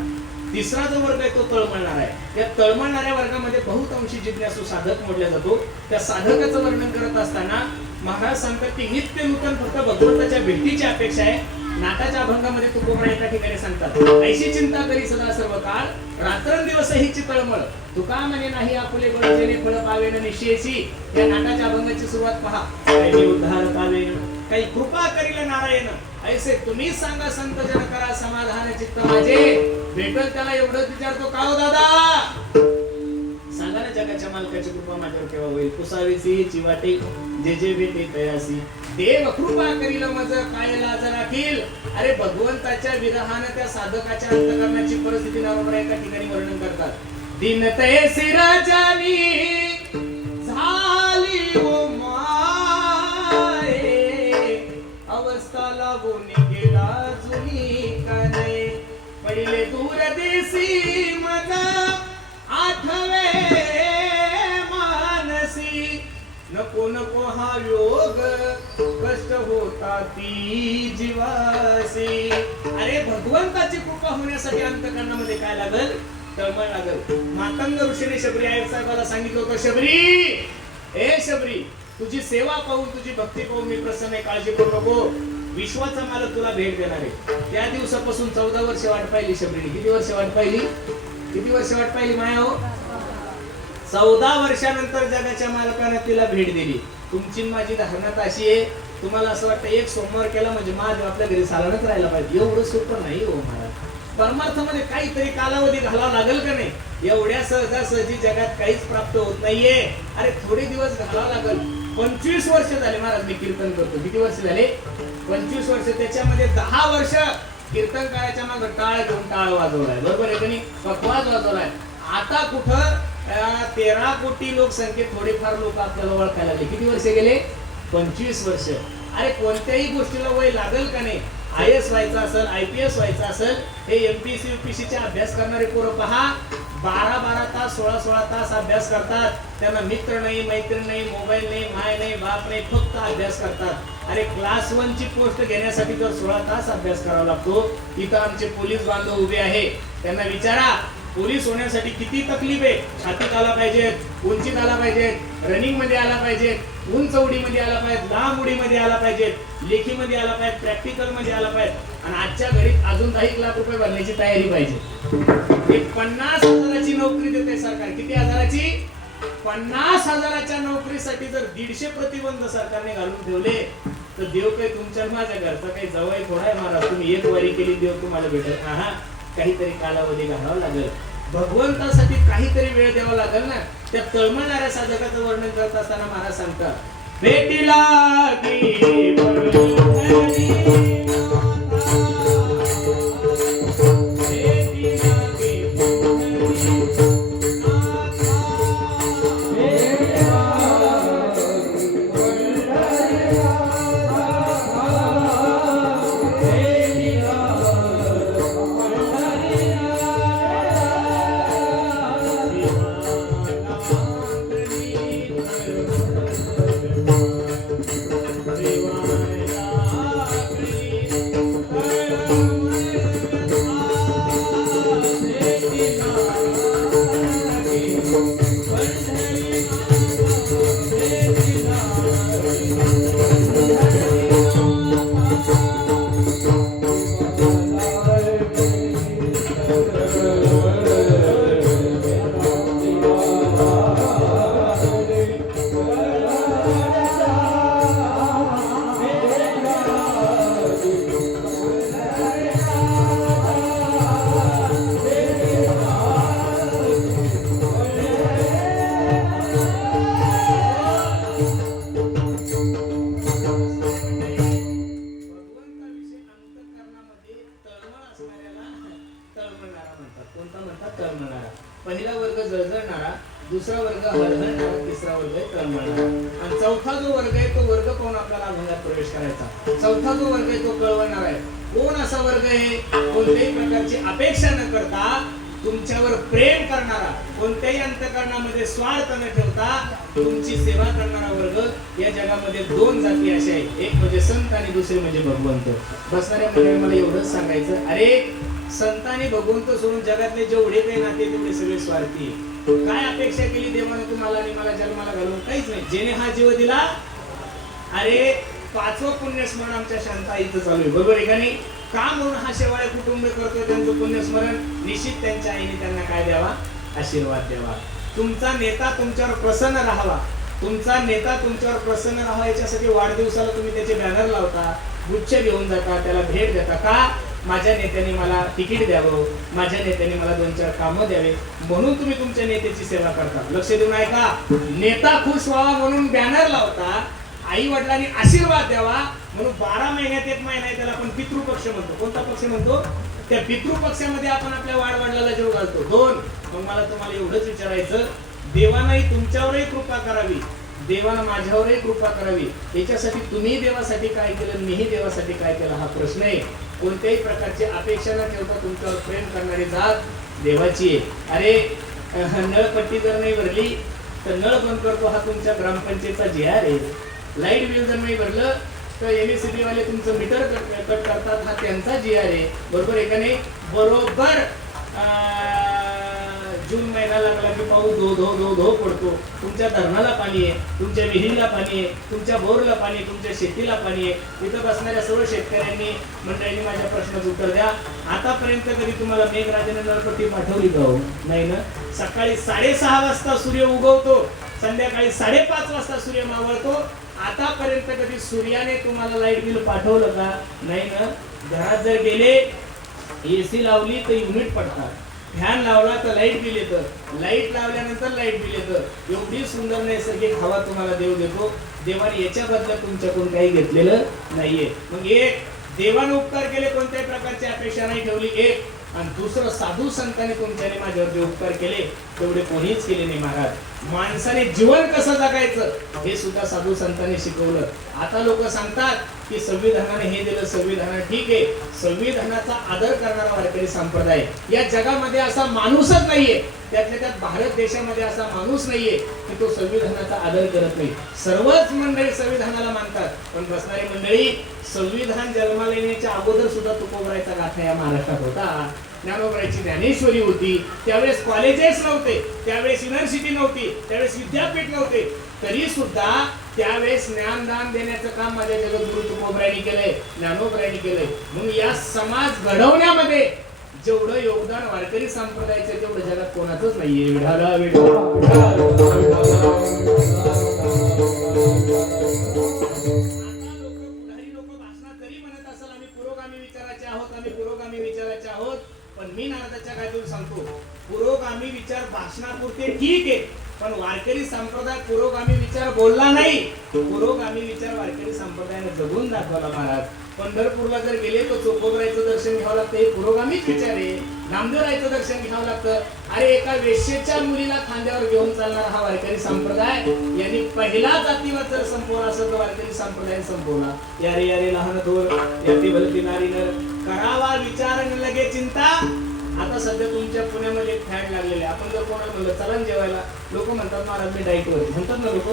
तिसरा जो वर्ग आहे तो तळमळणारा आहे. या तळमळणाऱ्या वर्गामध्ये बहुतांशी जिज्ञासू साधक म्हटला जातो. त्या साधकाचं वर्णन करत असताना महाराज सांगतात की नित्य नूतन फक्त भगवंताच्या भेटीची अपेक्षा आहे. नाटाच्या अभंगामध्ये तुकोबरा एका ठिकाणी सांगतात, ऐशी चिंता करी सदा सर्व काळ, रात्रंदिवस हीची तळमळ, तुका म्हणे नाही आपुले गरजेने फळ पावेन निश्चयसी. या नाटाच्या अभंगाची सुरुवात पहा, काही उद्धार पावेन, काही कृपा करील नारायण, ऐसे तुम्ही सांगा संत जन करा समाधान चित्त माझे. भेटल त्याला एवढंच विचारतो, का हो दादा सांगा ना, जगाच्या मालकाची कृपा माझ्यावर केव्हा होईल. पुसावीसी चिवाटे जे जे भेटे तयासी, देव कृपा करील मज काय लाज राखील. अरे भगवंताच्या विरहाने त्या साधकाच्या अंतकरणाची परिस्थिती नावावर एका ठिकाणी वर्णन करतात. दिन तैसी राजानी झाली ओ माये, अवस्था लागून गेला जुनी काने, पहिले दूर देसी मजा आठवे मानसी, नको नको हा योग कष्ट होता ती जीवासी. अरे भगवंताची कृपा होण्यासाठी अंतकरणामध्ये काय लागल, तळमळ लागल. मातंग ऋषीने शबरी आयर साहेबाला सांगितलं होतं, शबरी ए शबरी, तुझी सेवा पाहून तुझी भक्ती पाहून मी प्रसन्न आहे, काळजी करू नको, विश्वाचा मालक तुला भेट देणार आहे. त्या दिवसापासून 14 वर्ष वाट पाहिली शबरीने. किती वर्ष वाट पाहिली? किती वर्ष वाट पाहिली माया हो? 14 वर्षानंतर जगाच्या मालकाने तिला भेट दिली. तुमची माझी धारणा अशी आहे, तुम्हाला असं वाटतं एक सोमवार केला म्हणजे महादेव आपल्या घरी सालानच राहायला पाहिजे. एवढं सोपं नाही हो महाराज. परमार्थामध्ये काहीतरी कालावधी घालावा लागेल का नाही? एवढ्या सहजासहजी जगात काहीच प्राप्त होत नाहीये. अरे थोडे दिवस घालावा लागेल. 25 वर्ष झाले महाराज मी कीर्तन करतो. किती वर्ष झाले? 25 वर्ष. त्याच्यामध्ये 10 वर्ष कीर्तन करायच्या मागे टाळ घेऊन टाळ वाजवलाय, बरोबर आहे का नाही? पकवाज वाजवलाय. आता कुठं 13 कोटी लोकसंख्येत थोडेफार लोक आपल्याला ओळखायला लागले. किती वर्ष गेले? 25 वर्ष. अरे कोणत्याही गोष्टीला वय लागेल का नाही? IAS व्हायचं असेल, IPS व्हायचं असेल, हे MPSC UPSC अभ्यास करणारे पोरं पहा, 12-12 तास 16-16 तास अभ्यास करतात. त्यांना मित्र नाही, मैत्रीण नाही, मोबाईल नाही, माय नाही, बाप नाही, फक्त अभ्यास करतात. अरे क्लास 1 ची पोस्ट घेण्यासाठी जर 16 तास अभ्यास करावा लागतो. इथं आमचे पोलीस बांधव उभे आहे, त्यांना विचारा पोलीस होण्यासाठी किती तकलीफ आहे. छातीत आला पाहिजे, उंचीत आला पाहिजे, रनिंग मध्ये आला पाहिजे, उंच उडीमध्ये आला पाहिजे, लांब उडीमध्ये आला पाहिजे, लेखीमध्ये आला पाहिजे, प्रॅक्टिकल मध्ये आला पाहिजे, आणि आजच्या घरीत अजून 10 लाख रुपये भरण्याची तयारी पाहिजे. 50,000ची नोकरी देते सरकार. किती हजाराची? 50,000च्या नोकरीसाठी जर 150 प्रतिबंध सरकारने घालून ठेवले तर देव काही तुमच्या माझ्या घरचा काही जवळ थोडा आहे महाराज. तुम्ही एक वारी केली देव तुम्हाला भेटत. काहीतरी कालावधी घालावा लागेल. भगवंतासाठी काहीतरी वेळ द्यावा लागेल ना. त्या तळमळणाऱ्या साधकाचं वर्णन करत असताना महाराज सांगतात, भेटीला तळमळणारा. पहिला वर्ग जळजळणारा, दुसरा वर्ग हळहळणारा, तिसरा वर्ग तळमळणारा आणि चौथा जो वर्ग आहे तो वर्ग कोण आपल्याला अभंगात प्रवेश करायचा. चौथा जो वर्ग आहे तो कळवणार आहे. कोण असा वर्ग आहे? कोणत्याही प्रकारची अपेक्षा न करता तुमच्यावर प्रेम करणारा, कोणत्याही अंतःकरणामध्ये स्वार्थ न ठेवता तुमची सेवा करणारा वर्ग. या जगामध्ये दोन जाती अशा आहेत, एक म्हणजे संत आणि दुसरे म्हणजे भगवंत. बसणाऱ्या मंडळी मला एवढंच सांगायचं, अरे संत आणि भगवंत सोडून जगातले जेवढे काही नाते तेवढे सगळे स्वार्थी. काय अपेक्षा केली देवाने तुम्हाला आणि मला जन्माला घालून? काहीच नाही. जेणे हा जीव दिला, अरे पाचवं पुण्यस्मरण आमच्या शांताईचं चालू आहे, बरोबर आहे का नाही? का म्हणून हा शेवाळे कुटुंब करतोय त्यांचं पुण्यस्मरण? निश्चित त्यांच्या आईने त्यांना काय द्यावा? आशीर्वाद द्यावा. तुमचा नेता तुमच्यावर प्रसन्न राहावा, तुमचा नेता तुमच्यावर प्रसन्न राहावा याच्यासाठी वाढदिवसाला तुम्ही त्याचे बॅनर लावता, गुच्छ घेऊन जाता, त्याला भेट देता. का? माझ्या नेत्याने मला तिकीट द्यावं, माझ्या नेत्याने मला 2-4 कामं द्यावे म्हणून तुम्ही तुमच्या नेत्याची सेवा करता. लक्ष देऊन ऐका. नेता खुश व्हावा म्हणून बॅनर लावता, आई वडिलांनी आशीर्वाद द्यावा म्हणून 12 महिन्यात 1 महिना आहे त्याला आपण पितृपक्ष म्हणतो. कोणता पक्ष म्हणतो? त्या पितृपक्षामध्ये आपण आपल्या वाडवडिलाला जीव घालतो. 2. मग मला तुम्हाला एवढंच विचारायचं, देवानंही तुमच्यावरही कृपा करावी, देवानं माझ्यावरही कृपा करावी. याच्यासाठी तुम्ही देवासाठी काय केलं, मीही देवासाठी काय केलं हा प्रश्न आहे. कोणत्याही प्रकारची अपेक्षा न ठेवता तुमच्यावर प्रेम करणारी जात देवाची आहे. अरे नळपट्टी जर नाही भरली तर नळ बंद करतो हा तुमच्या ग्रामपंचायतचा GR आहे. लाईट बिल जर नाही भरलं तर MSCB वाले तुमचं मीटर कट करतात हा त्यांचा GR आहे, बरोबर आहे का नाही? बरोबर जून महिना लागला की पाऊस धो धो धो धो पडतो. तुमच्या धरणाला पाणी आहे, तुमच्या विहिरीला पाणी आहे, तुमच्या बोरला पाणी आहे, तुमच्या शेतीला पाणी आहे. इथं बसणाऱ्या सर्व शेतकऱ्यांनी मंडळींनी माझ्या प्रश्नाचं उत्तर द्या. आतापर्यंत कधी तुम्हाला मेघराजाने नळपट्टी पाठवली का? नाही ना. सकाळी 6:30 वाजता सूर्य उगवतो, संध्याकाळी 5:30 वाजता सूर्य मावळतो. आतापर्यंत कधी सूर्याने तुम्हाला लाईट बिल पाठवलं का? नाही ना. घरात जर गेले, AC लावली तर युनिट पडतात, फॅन लावला तर लाईट बिल येतं, लाईट लावल्यानंतर लाईट बिल येतं. एवढी सुंदर नैसर्गिक हवा तुम्हाला देव देतो. देवाने याच्या बदल्यात तुमच्याकडून काही घेतलेलं नाहीये. मग एक, देवाने उपकार केले, कोणत्याही प्रकारची अपेक्षा नाही ठेवली. एक. आणि दुसरं, साधू संतांनी तुमच्याने माझ्यावर जे उपकार केले तेवढे कोणीच केले नाही महाराज. माणसाने जीवन कसं जगायचं हे सुद्धा साधू संतांनी शिकवलं. आता लोक सांगतात की संविधानाने हे दिलं, संविधान ठीक आहे. संविधानाचा आदर करणारा वारकरी संप्रदाय या जगामध्ये असा माणूसच नाहीये, त्यातल्या त्यात भारत देशामध्ये असा माणूस नाहीये की तो संविधानाचा आदर करत नाही. सर्वच मंडळी संविधानाला मानतात, पण बसणारी मंडळी संविधान जन्माला येण्याच्या अगोदर सुद्धा तुकोबरायचा गाथा या महाराष्ट्रात होता. ज्ञानोबरायची ज्ञानेश्वरी होती, त्यावेळेस कॉलेजेस नव्हते, त्यावेळेस युनिव्हर्सिटी नव्हती, त्यावेळेस विद्यापीठ नव्हते, तरी सुद्धा त्यावेळेस ज्ञानदान देण्याचं काम माझ्या जगद्गुरु तुकोबरायांनी केलंय, ज्ञानोबरायांनी केलंय. म्हणून या समाज घडवण्यामध्ये जेवढं योगदान वारकरी संप्रदायाचं तेवढं जगात कोणाचंच नाहीये. विठाला पण मी नारदाच्या गादीवर सांगतो, पुरोगामी विचार भाषणापुरते ठीक आहे, पण वारकरी संप्रदाय पुरोगामी विचार बोलला नाही. पुरोगामी विचार वारकरी संप्रदायाने जगून दाखवला महाराज. पंढरपूरला जर गेले तर चोकोबरायचं दर्शन घ्यावं लागतं, हे पुरोगामीच विचार आहे. नामदेवरायचं दर्शन घ्यावं लागतं. अरे एका वेश्येच्या मुलीला खांद्यावर घेऊन चालणारा हा वारकरी संप्रदाय यांनी पहिला जातीवाद जर संपवला असेल तर वारकरी संप्रदाय संपवला. यारे यारे लहान थोर याती भलती नारी नर करावा विचार न लगे चिंता. आता सध्या तुमच्या पुण्यामध्ये एक फॅड लागलेले. आपण जर कोणाला म्हणलं चला जेवायला, लोक म्हणतात महाराज मी डाईटवर म्हणतात ना लोक.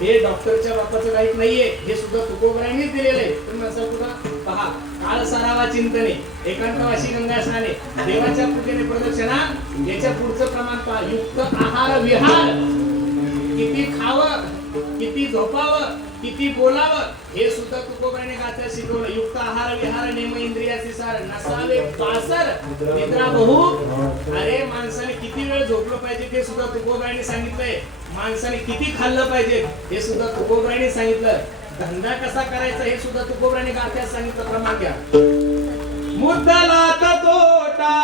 हे डॉक्टरच्या बापाचं डाईट नाहीये, हे सुद्धा तुकोबरायांनीच दिलेलं आहे. तुम्ही असं कुठं पहा, काळ सारावा चिंतने, एकांतवासी गंगा स्नाने, देवाच्या पूजेने प्रदक्षिणा. याच्या पुढचं प्रमाण पहा, युक्त आहार विहार. किती खावं, किती झोपावं, किती बोलावं हे सुद्धा तुकोबराने गाथ्यात शिकवलं. युक्त आहार विहार नेम इंद्रियाचे सार नसावे पासर निद्रा बहु. अरे माणसाने किती वेळ झोपलं पाहिजे ते सुद्धा तुकोबराने सांगितलंय. माणसाने किती खाल्लं पाहिजे हे सुद्धा तुकोबराने सांगितलं. धंदा कसा करायचा हे सुद्धा तुकोबराने गाथ्यात सांगितलं. प्रमाण घ्या. मुद्दाला तोटा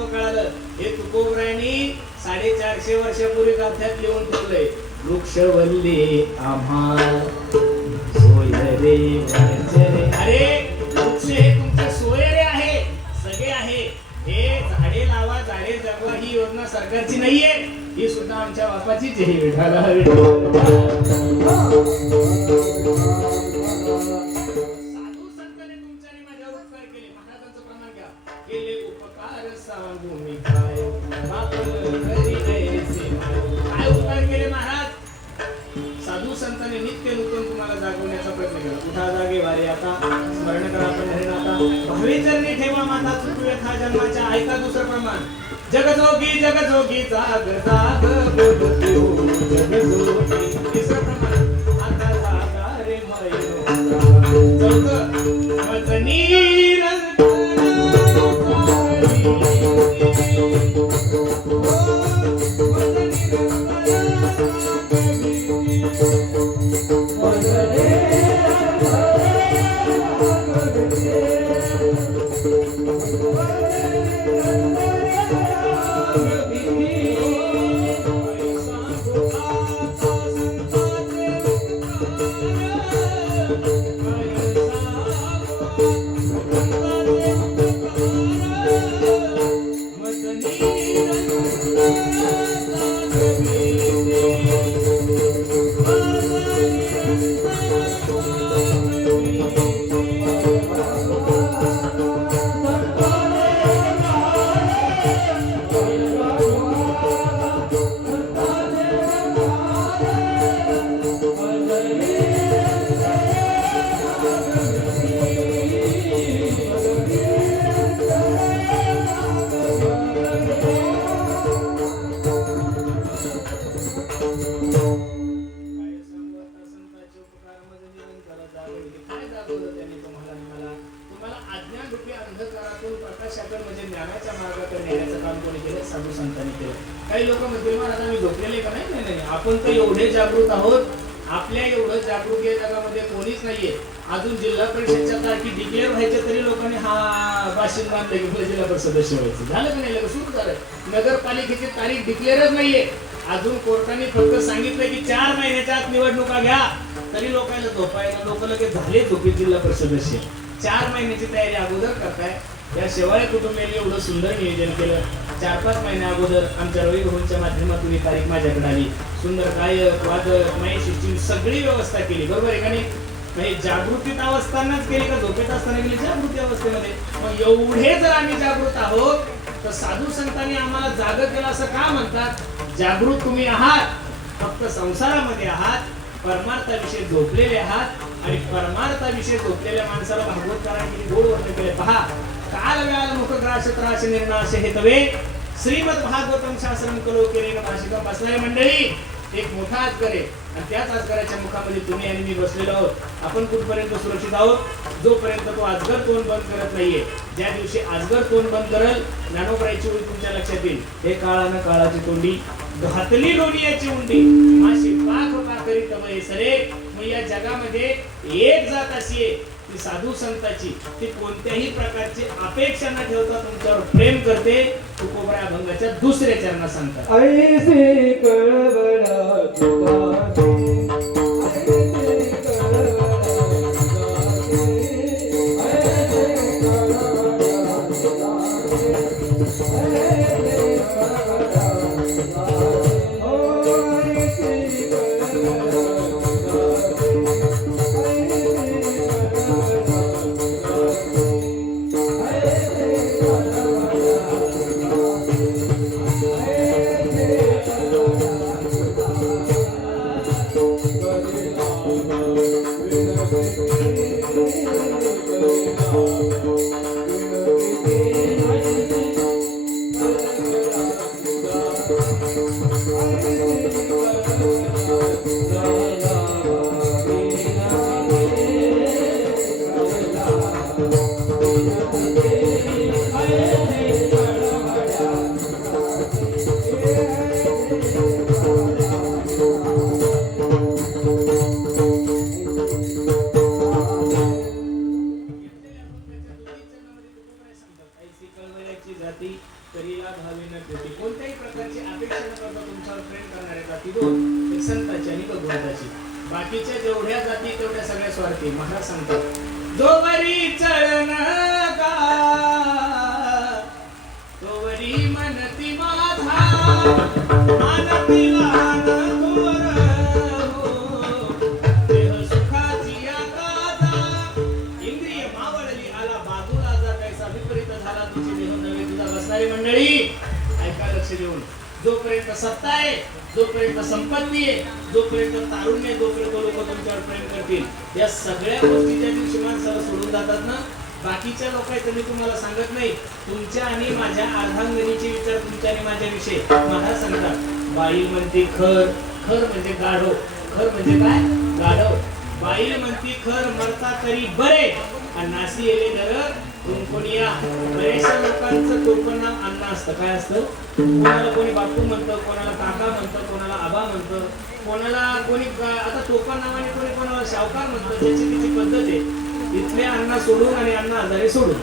महत्व कळालं. हे तुकोबरायांनी 450 वर्षापूर्वी गाथ्यात लिहून ठेवलंय. वृक्षवल्ली आम्हा सोयरे वंचरे. अरे वृक्ष हे तुमचे सोयरे आहे, सगळे आहे. हे झाडे लावा झाडे जगवा ही योजना सरकारची नाहीये, ही सुद्धा आमच्या बापाचीच आहे. विठाला साधू संतांनी तुमच्याने माझ्यावर उपकार केले. महाराजांचं प्रमाण घ्या. केले उपकार सांगू मी काय, बाप घरी ऐसे काय उपकार केले महाराज. साधू संतांनी नित्य नूतन तुम्हाला जागवण्याचा प्रयत्न केला. उठा जागे वारे आता, स्मरण करा पंढरीनाथा. भावे चरणी ठेवा माता चुकवे था जन्माच्या. ऐका दुसरं प्रमाण. जगजोगी जगजोगी जाग जाग बोलतो जगजोगी. तिसरं प्रमाण. आता जागा रे मायो. चौथं. मजनी साधू संतांनी केलं. काही लोक म्हणतील महाराज आम्ही झोपलेले का? नाही नाही, आपण तर एवढे जागृत आहोत. आपल्या एवढं जागृत या जगामध्ये कोणीच नाहीये. अजून जिल्हा परिषदच्या तारखी डिक्लेअर व्हायच्या तरी लोकांनी हा भाषण बांधलं की जिल्हा परिषद सदस्य व्हायचं. झालं का नाही? लगेच सुरू झालं. नगरपालिकेची तारीख डिक्लेअरच नाहीये. अजून कोर्टाने फक्त सांगितलं की 4 महिन्याच्या आत निवडणुका घ्या. तरी लोकांना झोपायला लोक लगेच झाले झोपीत जिल्हा परिषद सदस्य. 4 महिन्याची तयारी अगोदर करताय. या शेवाळे कुटुंबियांनी एवढं सुंदर नियोजन केलं. 4-5 महिन्या अगोदर आमच्या रवी भवनच्या माध्यमातून ही तारीख माझ्याकडे आली. सुंदर गायक वादक माहिती सगळी व्यवस्था केली. बरोबर आहे का नाही? म्हणजे जागृतीत अवस्थांनाच केली का झोपेत असताना गेली? जागृती अवस्थेमध्ये. मग एवढे जर आम्ही जागृत आहोत तर साधू संतांनी आम्हाला जाग केलं असं का म्हणतात? जागृत तुम्ही आहात, फक्त संसारामध्ये आहात, परमार्थाविषयी झोपलेले आहात. आणि परमार्थाविषयी झोपलेल्या माणसाला भागवतकारांनी गोड वर्णन केले. पहा, काल व्याल मुखग्राश त्राश निर्नाश हेतवे श्रीमद भागवतम शास्त्रम कलोकेरेन भाषिकम. बसलाय मंडळी एक मोठा अजगर आहे आणि त्याच अजगराच्या मुखामध्ये तुम्ही आणि मी बसलेलो आहोत. आपण कुठपर्यंत सुरक्षित आहोत? जोपर्यंत तो अजगर तोंड बंद करत नाहीये. ज्या दिवशी अजगर तोंड बंद करेल, ज्ञानोबरायची ओळी तुमच्या लक्षात येईल. हे काळानं काळाची तोंडी घातली लोणीयाची उंडी माशी पाक पाकरी तमये सरे. मग या जगामध्ये एक जात अशी आहे ती साधू संताची. ती कोणत्याही प्रकारची अपेक्षा न ठेवता तुमच्यावर प्रेम करते. तुकोबरा अभंगाच्या दुसऱ्या चरणात सांगतात. ऐसे कळवळा तुझा तरीला भावेन पेटी. कोणत्याही प्रकारची अपेक्षा न करता तुमच्यावर प्रेम करणाऱ्या जाती दोन, एक संताची आणि एक गुणाची. बाकीच्या जेवढ्या जाती तेवढ्या सगळ्या स्वार्थी. महाराज सांगतात जोवरी चळण का तोवरी मनती माझा मानती लहान थोर हो, देह सुखाची आकाजा इंद्रिय मावळली आला बाजूला जा कैसा विपरीत झाला तुझी देह नव्हे तुझा. बसणारी मंडळी ऐका लक्ष देऊन, जोपर्यंत सत्ता आहे, जोपर्यंत संपत्ती आहे, जोपर्यंत तारुण्य आहे, जोपर्यंत लोक तुमच्यावर प्रेम करतील, या सगळ्या गोष्टी ज्या दिवशी माणसाला सोडून जातात ना, बाकीच्या लोकांचं मी तुम्हाला सांगत नाही, तुमच्या आणि माझ्या अर्धांगिनीचे विचार तुमच्या आणि माझ्याविषयी महाराज सांगतात. बाई म्हणते खर, खर म्हणजे गाढव, खर म्हणजे काय गाढव. बाई म्हणती खर मरता तरी बरे आणि नासी येले दर कुंकोनिया. बरेचशा लोकांचं टोपण नाव अण्णा असतं. काय असतं? कोणाला कोणी बापू म्हणतं, कोणाला काका म्हणतं, कोणाला आबा म्हणतं, कोणाला कोणी आता टोपण नावाने कोणी कोणाला शावकार म्हणतं. ज्याची तिची पद्धत आहे. इथले अण्णा सोडून आणि अण्णा हजारे सोडून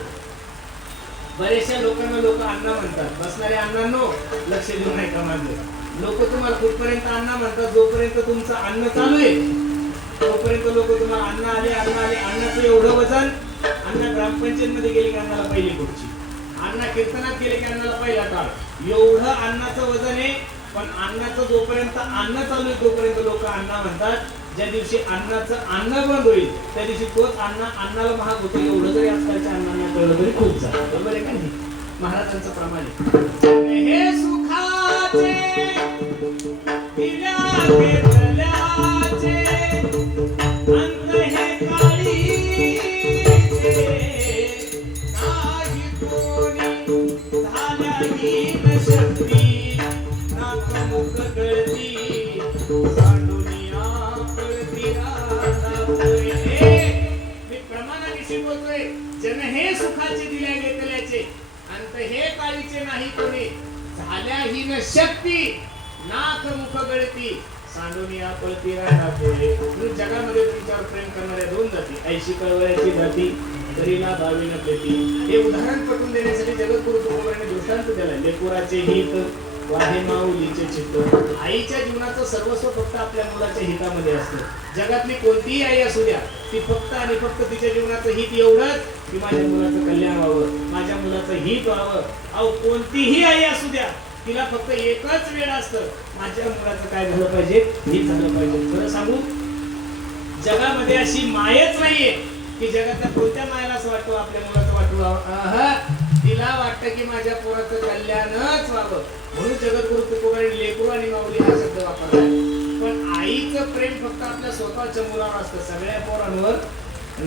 बरेचशा लोकांना लोक अण्णा म्हणतात. बसणारे अण्णांनो लक्ष देऊन नाही का माझं. लोक तुम्हाला कुठपर्यंत अण्णा म्हणतात, जोपर्यंत तुमचं अन्न चालू आहे तोपर्यंत लोक तुम्हाला अण्णा आले अण्णा आले. अन्नाचं एवढं वजन, अण्णा ग्रामपंचायत मध्ये गेले की अण्णाला पहिली खुर्ची, अण्णा कीर्तनात गेले की अण्णाला पहिला टाळ, एवढं अन्नाचं वजन आहे. पण अन्नाचं जोपर्यंत अन्न चालू आहे तोपर्यंत लोक अण्णा म्हणतात. ज्या दिवशी अन्नाचं अन्न बंद होईल त्या दिवशी तोच अन्नाला महाग होतो. एवढं जरी आजकालच्या अण्णांना कळलं तरी खूप झालं. बरोबर आहे का नाही? महाराजांचं प्रमाण आहे. हे सुखाचे दिल्या घेतल्याचे अंत हे काळीचे नाही कोणी झाल्याहीन शक्ती नाक मुख गळती सांडुनिया पळती राधापुरी. मी प्रमाणाविषयी बोलतोय. जन हे सुखाचे दिल्या घेतल्याचे अंत हे काळीचे नाही कोणी झाल्याहीन शक्ती नाक मुख गळती सांडुनिया पळती राधापुरी. जगामध्ये तुमच्यावर प्रेम करणाऱ्या दोन जाती, ऐशी कळवळ्याची जाती तरीला भावेन पेटी. हे उदाहरण पटवून देण्यासाठी जगद्गुरु तुकोबांनी दृष्टांत दिला. लेकुराचे हित वाहे माऊलीचे चित्त. आईच्या जीवनाचं सर्वस्व फक्त आपल्या मुलाच्या हितामध्ये असतं. जगातली कोणतीही आई असू द्या, ती फक्त आणि फक्त तिच्या जीवनाचं हित एवढंच की माझ्या मुलाचं कल्याण व्हावं, माझ्या मुलाचं हित व्हावं. अहो कोणतीही आई असू द्या, तिला फक्त एकच वेळ असतं, माझ्या मुलाचं काय झालं पाहिजे, हित झालं पाहिजे. खरं सांगू, जगामध्ये अशी मायच नाहीये की जगातल्या कोणत्या मायला असं वाटतं आपल्या मुलाचं वाटू. तिला वाटतं की माझ्या पोराचं कल्याणच व्हावं. म्हणून जगद्गुरु तुकोबांनी लेकरू आणि माऊली हा शब्द वापरला. पण आईचं प्रेम फक्त आपल्या स्वतःच्या मुलावर असतं, सगळ्या पोरांवर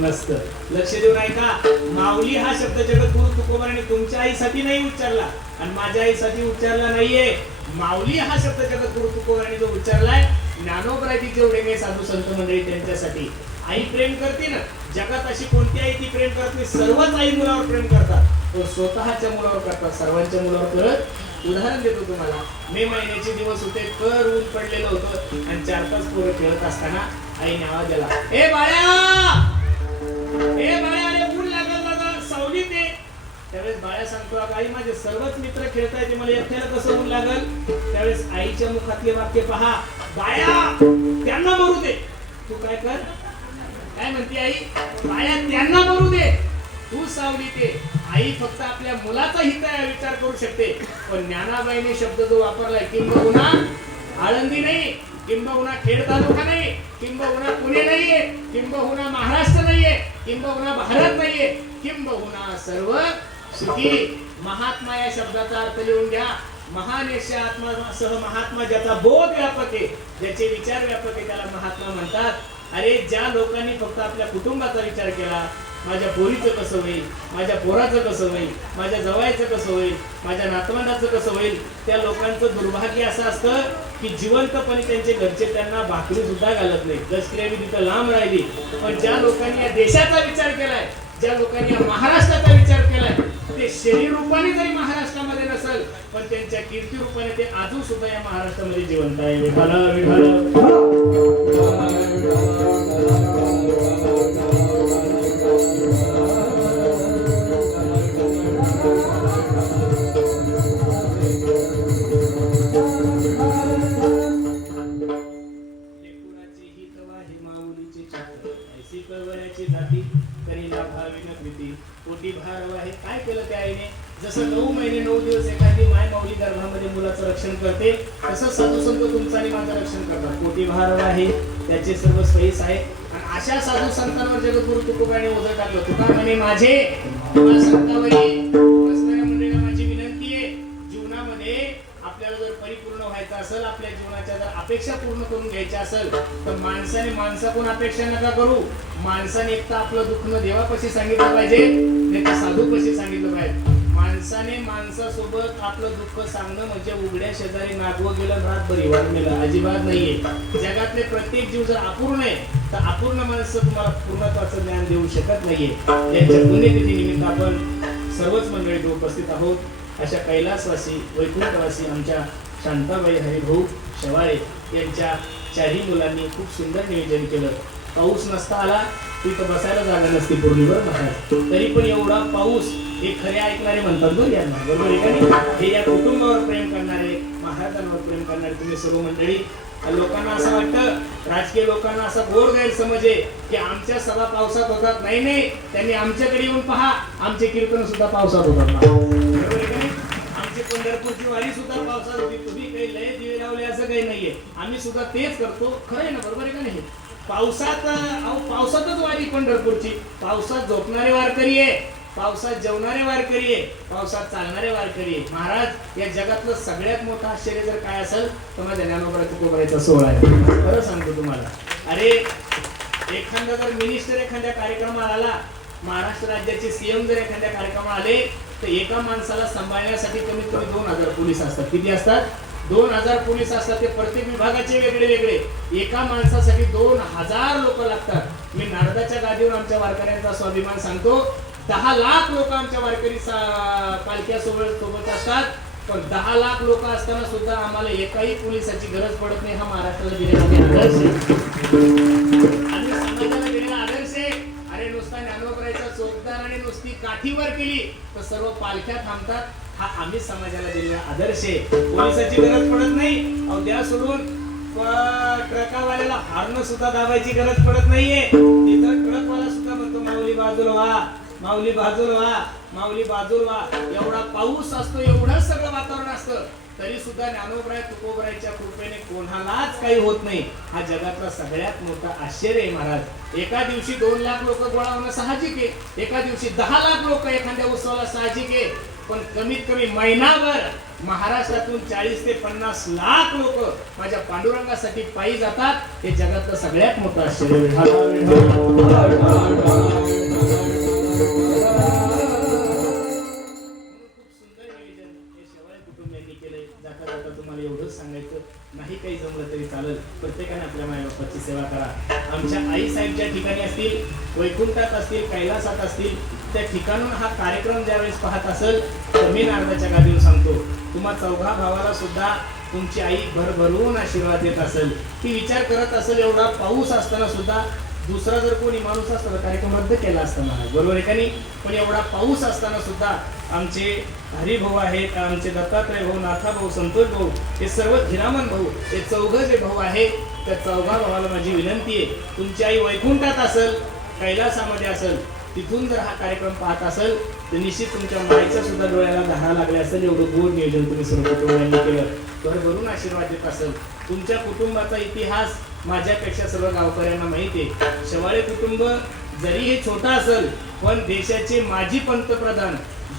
नसतं. लक्ष देऊन ऐका. माऊली हा शब्द जगद्गुरु तुकोबांनी तुमच्या आईसाठी नाही उच्चारला आणि माझ्या आईसाठी उच्चारला नाहीये. माऊली हा शब्द जगद्गुरु तुकोबांनी जो उच्चारलाय, ज्ञानोबरायती जेवढे काही साधू संत मंडळी त्यांच्यासाठी. आई प्रेम करते ना, जगात अशी कोणती आई ती प्रेम करत नाही. सर्वच आई मुलावर प्रेम करतात, तो स्वतःच्या मुलावर करतात, सर्वांच्या मुलावर करत. उदाहरण देतो तुम्हाला. मे महिन्याचे दिवस होते, कर ऊन पडलेलं होतं आणि 4-5 पोरं खेळत असताना आईने आवाज दिला, ए बाळ्या, ए बाळ्या, अरे ऊन लागल दादा, सावलीत ये. त्यावेळेस बाळ्या सांगतो, आई माझे सर्वच मित्र खेळताय, ते मला एकट्याला कसं ऊन लागल. त्यावेळेस आईच्या मुखातले वाक्य पहा, बाळ्या त्यांना मरू दे, तू काय कर. काय म्हणते आई, बाळ्या त्यांना मरू दे, तू सावलीत ये. आई फक्त आपल्या मुलाचा हित विचार करू शकते. पण ज्ञानाबाईने शब्द जो वापरलाय, किंबहुना आळंदी नाही, किंबहुना खेड तालुका नाही, किंबहुना पुणे नाहीये, किंबहुना महाराष्ट्र नाहीये, किंबहुना भारत नाहीये, किंबहुना सर्व सुखी. महात्मा या शब्दाचा अर्थ लिहून घ्या. महान यश आत्मा सह महात्मा, ज्याचा बोध व्यापक आहे, ज्याचे विचार व्यापक आहे, त्याला महात्मा म्हणतात. अरे ज्या लोकांनी फक्त आपल्या कुटुंबाचा विचार केला, माझ्या पोरीचं कसं होईल, माझ्या पोराचं कसं होईल, माझ्या जवळचं कसं होईल, माझ्या नातवंडाचं कसं होईल, त्या लोकांचं दुर्भाग्य असं असतं की जिवंतपणे त्यांचे घरचे त्यांना भाकरी सुद्धा घालत नाही. दशक्रियावी तिथं लांब राहिली. पण ज्या लोकांनी या देशाचा विचार केलाय, ज्या लोकांनी या महाराष्ट्राचा विचार केलाय, ते शरीर रूपाने जरी महाराष्ट्रामध्ये नसेल पण त्यांच्या कीर्ती रूपाने ते अजून सुद्धा या महाराष्ट्रामध्ये जिवंत आहे. विठाला विठाला लेकुराची हित वाही माऊलीची छाती, ऐसी कळवळ्याची जाती, करीला भावी न प्रीती, पोटी भार वाहे. काय केलं त्या आईने? जसं 9 महिने 9 दिवस एखादी माय माऊली गर्भामध्ये मुलाचं रक्षण करते, तसं साधू संत तुमचं आणि माझं रक्षण करतात. पोटी भार वाहे त्याचे सर्व सोयीस आहे. आणि अशा साधू संतांवर जगद्गुरु तुकोबाने ओझं टाकलं. तुका म्हणे माझे संतावरी बसणाऱ्या मंडळीला माझी विनंती आहे, जीवनामध्ये आपल्याला जर परिपूर्ण व्हायचं असेल, आपल्या जीवनाच्या जर अपेक्षा पूर्ण करून घ्यायच्या असेल, तर माणसाने माणसाकडून अपेक्षा नका करू. माणसाने एक तर आपलं दुःख न देवापाशी सांगितलं पाहिजे, नाही तर साधूपाशी सांगितलं पाहिजे. माणसाने माणसासोबत आपलं दुःख सांगणं म्हणजे उघड्या शेजारी नागवं गेलं रात बरी वाढलेलं अजिबात नाहीये. जगातले प्रत्येक जीव जर अपूर्ण आहे, तर अपूर्ण माणसं तुम्हाला पूर्णत्वाचं ज्ञान देऊ शकत नाहीये. यांच्या पुण्यतिथी निमित्त आपण सर्वच मंडळी उपस्थित आहोत. अशा कैलासवासी वैकुंठवासी आमच्या शांताबाई हरिभाऊ शेवाळे यांच्या 4ही मुलांनी खूप सुंदर नियोजन केलं. पाऊस नसता आला तिथं बसायला जागा नसती पूर्णीवर बसायला, तरी पण एवढा पाऊस हे खरे ऐकणारे म्हणतात बरं यांना, बरोबर आहे का नाही? हे या कुटुंबावर प्रेम करणारे, महाराजांवर प्रेम करणारे तुम्ही सर्व मंडळी. लोकांना असं वाटतं, राजकीय लोकांना असा गोड गैरसमज आहे की आमच्या सभा पावसात होतात. नाही नाही, त्यांनी आमच्याकडे येऊन पहा, आमचे कीर्तन सुद्धा पावसात होतात, बरोबर आहे का नाही? आमची पंढरपूरची वारी सुद्धा पावसात होती. तुम्ही काही लय दिवे लावले असं काही नाहीये, आम्ही सुद्धा तेच करतो. खरं आहे ना, बरोबर आहे का नाही? पावसात पावसातच वारी पंढरपूरची. पावसात झोपणारे वारकरी आहे, पावसात जेवणारे वारकरी आहे, पावसात चालणारे वारकरी आहे. महाराज, या जगातलं सगळ्यात मोठं आश्चर्य जर काय असेल तर माझ्या ज्ञानोबा तुकोबारायचा सोहळा आहे. खरं सांगतो तुम्हाला. अरे एखादा जर मिनिस्टर एखाद्या कार्यक्रमाला आला, महाराष्ट्र राज्याचे सीएम जर एखाद्या कार्यक्रमाला आले, तर एका माणसाला सांभाळण्यासाठी कमीत कमी 2000 पोलीस असतात. किती असतात? 2000 पोलीस असतात. ते प्रत्येक विभागाचे वेगळे वेगळे. एका माणसासाठी 2000 लोक लागतात. मी नारदाच्या गादीवर आमच्या वारकऱ्यांचा स्वाभिमान सांगतो. 10 लाख लोक आमच्या वारकरी पालख्या सोबत असतात. पण 10 लाख लोक असताना सुद्धा आम्हाला एकाही पोलिसाची गरज पडत नाही. हा महाराष्ट्राला दिलेला आदर्श आहे. आम्ही समाजाला दिलेला आदर्श आहे. अरे नुसता ज्ञानोबरायचा चोपदार आणि नुसती काठीवर केली तर सर्व पालख्या थांबतात. हा आम्ही समाजाला दिलेला आदर्श आहे. पोलिसाची गरज पडत नाही. अहो द्या सोडून ट्रकावाल्याला हॉर्न सुद्धा दाबायची गरज पडत नाहीये. तिथं ट्रकवाला सुद्धा म्हणतो माऊली बाजूला व्हा, माऊली बाजूला व्हा, माऊली बाजूला व्हा. एवढा पाऊस असतो, एवढं सगळं वातावरण असतं, तरी सुद्धा ज्ञानोबराय तुकोबरायच्या कृपेने कोणालाच काही होत नाही. हा जगातला सगळ्यात मोठा आश्चर्य आहे महाराज. एका दिवशी 2 लाख लोक गोळा होणं साहजिक आहे. एका दिवशी 10 लाख लोक एखाद्या उत्सवाला साहजिक आहे. पण कमीत कमी महिनाभर महाराष्ट्रातून 40 ते 50 लाख लोक माझ्या पांडुरंगासाठी पायी जातात. हे जगातलं सगळ्यात मोठं आश्चर्य तुम्हाला एवढंच सांगायचं नाही. काही जमलं तरी चालेल, प्रत्येकाने आपल्या मायबापाची सेवा करा. आमच्या आई साहेब ज्या ठिकाणी असतील, वैकुंठात असतील, कैलासात असतील, त्या ठिकाणून हा कार्यक्रम ज्यावेळेस पाहत असेल तर मी नारदाच्या गादीवर सांगतो, तुम्हा 4 भावाला सुद्धा तुमची आई भरभरून आशीर्वाद देत असेल. ती विचार करत असेल एवढा पाऊस असताना सुद्धा दुसरा जर कोणी माणूस असता तर कार्यक्रम रद्द केला असता महाराज, बरोबर आहे का नाही? पण एवढा पाऊस असताना सुद्धा आमचे हरिभाऊ आहेत, आमचे दत्तात्रय भाऊ, नाथा भाऊ, संतोष भाऊ, हे सर्व हिरामन भाऊ, हे 4 जे भाऊ आहेत, त्या 4 भावाला माझी विनंती आहे, तुमची आई वैकुंठात असेल, कैलासामध्ये असेल, तिथून जर हा कार्यक्रम पाहत असेल तर निश्चित तुमच्या माईच्या सुद्धा डोळ्याला धारा लागले असेल. एवढं गोड नियोजन तुम्ही सर्व कुटुंबांनी केलं, भरभरून आशीर्वाद देत असेल. तुमच्या कुटुंबाचा इतिहास माझ्यापेक्षा सर्व गावकऱ्यांना माहिती आहे. शेवाळे कुटुंब जरी हे छोटं असेल पण देशाचे माजी पंतप्रधान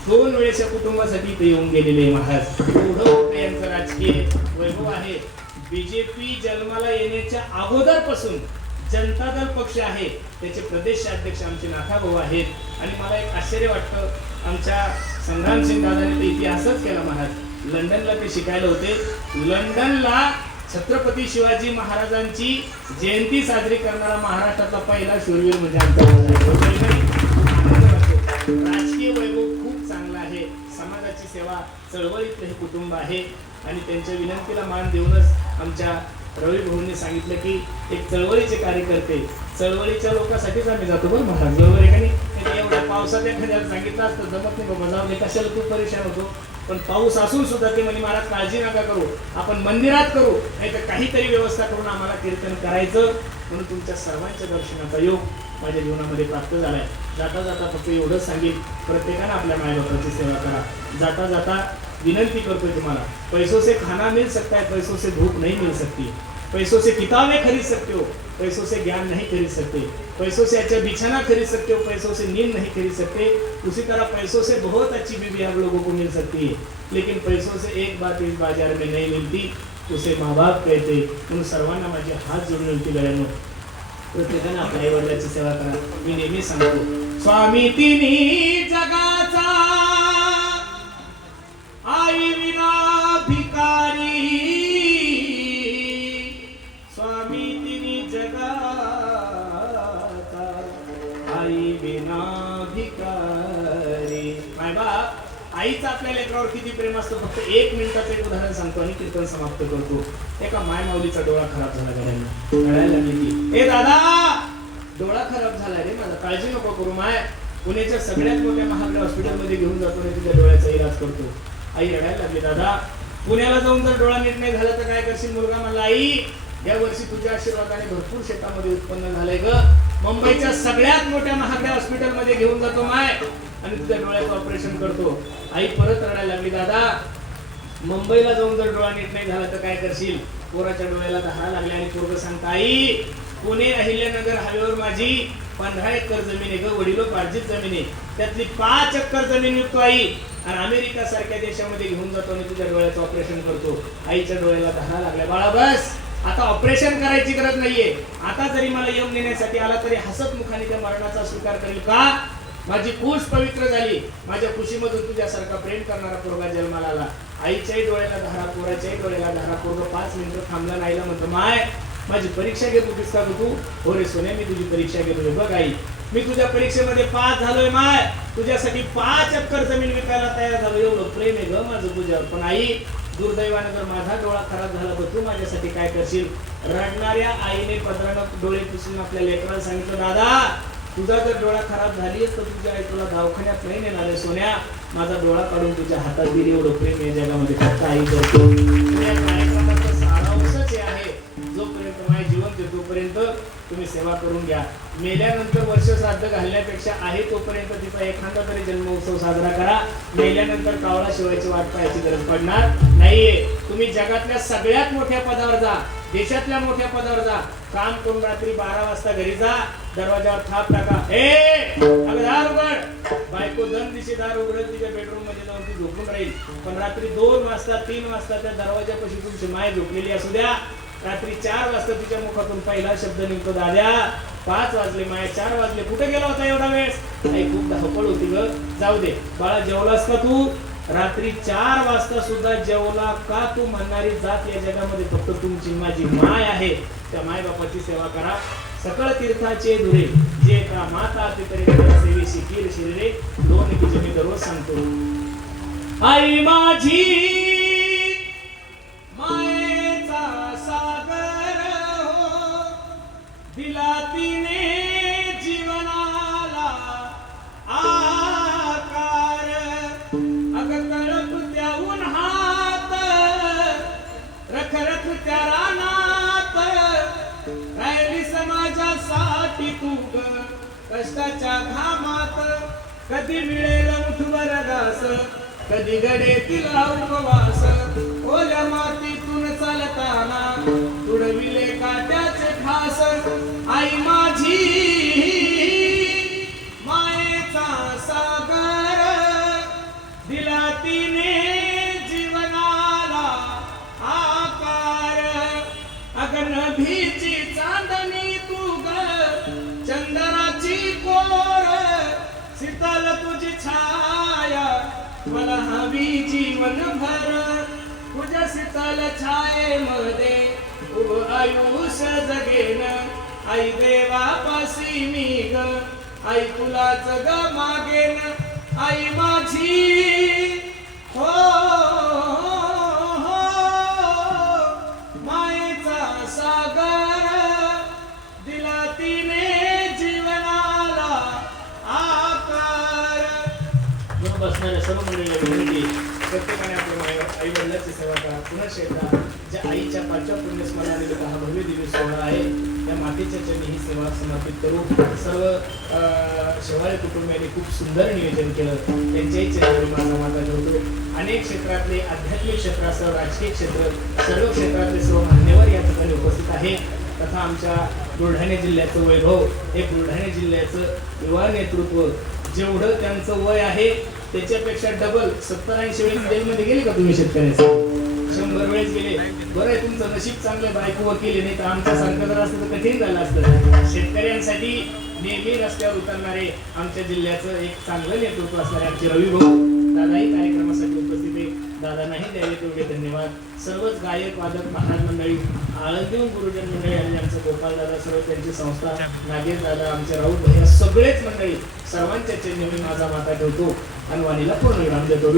2 वेळेस या कुटुंबासाठी इथे येऊन गेलेले महाराज. एवढं मोठं यांचं राजकीय वैभव आहे. बीजेपी जन्माला येण्याच्या अगोदरपासून जनता दल पक्ष आहे, त्याचे प्रदेश अध्यक्ष आमचे नाथा भाऊ आहेत. आणि मला एक आश्चर्य वाटतं, आमच्या संग्राम सिंग दादाने ते इतिहासच केला महाराज. लंडनला ते शिकायला होते. लंडनला छत्रपती शिवाजी महाराजांची जयंती साजरी करणारा महाराष्ट्रातला पहिला शूरवीर म्हणजे आमचा राजकीय वैभव खूप चांगला आहे. समाजाची सेवा चळवळीतलं हे कुटुंब आहे. आणि त्यांच्या विनंतीला मान देऊनच आमच्या रवी भाऊंनी सांगितलं की एक चळवळीचे कार्यकर्ते, चळवळीच्या लोकांसाठीच आम्ही जातो बरं महाराज, बरोबर आहे का नाही? एवढ्या पावसात एखाद्याला सांगितलं असतं जमत नाही बाबा जाऊ दे, कशाला तू परेशान होतो. पण पाऊस असून सुद्धा ते म्हणे महाराज काळजी नका करू, आपण मंदिरात करू, नाही तर काहीतरी व्यवस्था करून आम्हाला कीर्तन करायचं. म्हणून तुमच्या सर्वांच्या दर्शनाचा योग माझ्या जीवनामध्ये प्राप्त झालाय. जाता जाता फक्त एवढंच सांगेल, प्रत्येकानं आपल्या मायबापाची सेवा करा. जाता जाता विनंती करतोय तुम्हाला, पैसों से खाना मिल सकता है, पैसों से धूप नहीं मिल सकती. पैसों से किताबें खरीद सकते हो, पैसों से ज्ञान नहीं खरीद सकते. पैसों से अच्छा बिछाना खरीद सकते हो, पैसों से नींद नहीं खरीद सकते. उसी तरह पैसों से बहुत अच्छी बीवी आप लोगों को मिल सकती है, लेकिन पैसों से एक बात इस बाजार में नहीं मिलती, उसे माँ बाप कहते. म्हणून सर्वांना माझे हात जोडून विनंती करेन, प्रत्येकाने आपल्या आई वडिलांची सेवा करा. मी नेहमी सांगतो, स्वामी तिन्ही जगाचा, आई विना भिकारी. स्वामी तिन्ही जगाचा, आई विना भिकारी. माय बाप, आईचं आपल्या लेकरावर किती प्रेम असतं. फक्त 1 मिनिटाचं एक उदाहरण सांगतो आणि कीर्तन समाप्त करतो. एका माय माऊलीचा डोळा खराब झाला घरांना, रडायला लागली की, ए दादा डोळा खराब झाला रे माझा, काळजी नको करू माय, पुण्याच्या सगळ्यात मोठ्या महागड्या हॉस्पिटलमध्ये घेऊन जातो आणि तुझ्या डोळ्याचा इलाज करतो. आई रडायला लागली, दादा पुण्याला जाऊन जर डोळा नीट नाही झाला तर काय करशील. मुलगा म्हणला, आई या वर्षी तुझ्या आशीर्वादाने भरपूर शेतामध्ये उत्पन्न झालंय ग, मुंबईच्या सगळ्यात मोठ्या महागड्या हॉस्पिटलमध्ये घेऊन जातो माय आणि तुझ्या डोळ्याचं ऑपरेशन करतो. आई परत रडायला लागली, दादा मुंबईला जाऊन जर डोळा नीट नाही झाला तर काय करशील. पोराच्या डोळ्याला धारा लागल्या आणि पोरग सांगता, आई पुणे अहिल्यानगर हायवेवर माझी 15 एकर जमीन आहे ग, वडिलोपार्जित जमीन आहे, त्यातली 5 एकर जमीन विकतो आई आणि अमेरिका सारख्या देशामध्ये घेऊन जातो आणि तुझ्या डोळ्याचं ऑपरेशन करतो. आईच्या डोळ्याला धारा लागल्या, बाळा बस आता ऑपरेशन करायची गरज नाहीये, आता जरी मला यम नेण्यासाठी आला तरी हसत मुखाने त्या मरणाचा स्वीकार करेल का. माझी कुश पवित्र झाली, माझ्या कुशीमधून तुझ्यासारखा प्रेम करणारा पोरगा जन्माला आला. आईच्याही डोळ्याला धारा, पोराच्याही डोळ्याला धारा. पोरग 5 मिनिटं थांबला नाही, म्हणतो, माय माझी परीक्षा घेत होतीस का तू. हो रे सोन्या, मी तुझी परीक्षा घेत होते. बघ आई, मी तुझ्या परीक्षेमध्ये पास झालोय माय, तुझ्यासाठी 5 एकर जमीन विकायला तयार झालो, एवढं प्रेम आहे ग माझं तुझ्यावर. पण आई दुर्दैवाने जर माझा डोळा खराब झाला तर तू माझ्यासाठी काय करशील. रडणाऱ्या आईने पदरानं डोळे पुसून आपल्या लेकराला सांगितलं, दादा तुझा जर डोळा खराब झाली तर तुझ्या आई तुला दवाखान्यात नाही नेणार आहे सोन्या, माझा डोळा काढून तुझ्या हातात दिली, एवढं प्रेम या जगामध्ये फक्त आई करतो. या कार्यक्रमाचा सारांशच हे आहे, जोपर्यंत माझे जीवन आहे तोपर्यंत तुम्ही सेवा करून घ्या. मेल्यानंतर वर्ष श्राद्ध घालण्यापेक्षा आहे तोपर्यंत तिचा एखादा तरी जन्मोत्सव साजरा करा. मेल्यानंतर कावळा शिवायची वाट पाहायची गरज पडणार नाहीये. तुम्ही जगातल्या सगळ्यात मोठ्या पदावर जा, देशातल्या मोठ्या पदावर जा, काम करून रात्री 12 वाजता घरी जा, दरवाजावर थाप टाका, दार उघड. बायको दम दिशी दार उघडेल, तिच्या बेडरूम मध्ये जाऊन ती झोपून राहील. पण रात्री 2 वाजता 3 वाजता त्या दरवाजापाशी तुमची माय झोपलेली असू द्या. रात्री 4 वाजता तिच्या मुखातून पहिला शब्द निघतो, दाद्या 5 वाजले माया, 4 वाजले, कुठे गेला होता एवढा वेळ. आई खूप धावपळ होती ग, जाऊ दे बाळा, जेवलास का तू. रात्री 4 वाजता सुद्धा जेवला का तू म्हणणारी जात या जगामध्ये फक्त तुमची माझी माय आहे. त्या माय बापाची सेवा करा. सकळ तीर्थाचे धुरे जे का माता पितरी सेवी शिकीर शिरे 2 की मी दररोज सांगतो. आई माझी मायेचा सागर हो, दिला तिने जीवनाला आकार. अग तळपत्या उन्हात रख रख त्या रानात राहिली समाजासाठी तू ग कष्टाच्या घामात. कधी मिळेल मुठभर घास, कधी घडेतील उपवास. ओल्या मातीतून चालताना तुडविले काट्याचे ठास. आई माझी मायेचा सागर, दिला तिने जीवनाला आकार. अगन भीची चांदणी तू ग चंदनाची कोर, शीतल तुझी छाया मला हवी जीवन भर. तुझ्या शीतल छायेमध्ये उभं आयुष्य जगेन. आई देवापाशी मी ग, आई तुलाच ग मागेन. आई माझी हो, हो मायेचा सागर, दिला तिने जीवनाला आकार. बसणाऱ्या सर्व मंडळी प्रत्येकाने देवाची सेवा करा पुनश्च एकदा ज्या आईच्या पाचव्या पुण्यस्मरणाने हा भव्य दिव्य सोहळा आहे त्या मातेच्या चरणी ही सेवा समर्पित करू सर्व शेवाळे कुटुंबियांनी खूप सुंदर नियोजन केलं त्यांच्याही चरणी माझा माता ठेवतो अनेक क्षेत्रातले आध्यात्मिक क्षेत्रासह राजकीय क्षेत्र सर्व क्षेत्रातले सर्व मान्यवर या ठिकाणी उपस्थित आहे तथा आमच्या बुलढाणा जिल्ह्याचं वैभव हे बुलढाणा जिल्ह्याचं युवा नेतृत्व जेवढं त्यांचं वय आहे त्याच्यापेक्षा डबल 70-80 वेळेस जेलमध्ये गेले का तुम्ही शेतकऱ्याचे 100 वेळेस गेले बरं आहे तुमचं नशीब चांगलं बायको वकील नाही तर आमच्या सारखं जर असतं तर कठीण झालं असतं शेतकऱ्यांसाठी नेहमी रस्त्यावर उतरणारे आमच्या जिल्ह्याचं एक चांगलं नेतृत्व असणारे आमचे रवी भाऊ दादाही कार्यक्रमासाठी उपस्थित आहे दादांनाही द्यावे तेवढे धन्यवाद सर्वच गायक वादक महाराज मंडळी आळंदीहून गुरुजन मंडळी आणि आमचं गोपाल दादा सर्व त्यांची संस्था नागेश दादा आमचे राऊत भैया सगळेच मंडळी सर्वांच्या चरणी मी माझा माता ठेवतो आणि वाणीला पूर्ण विराम देतो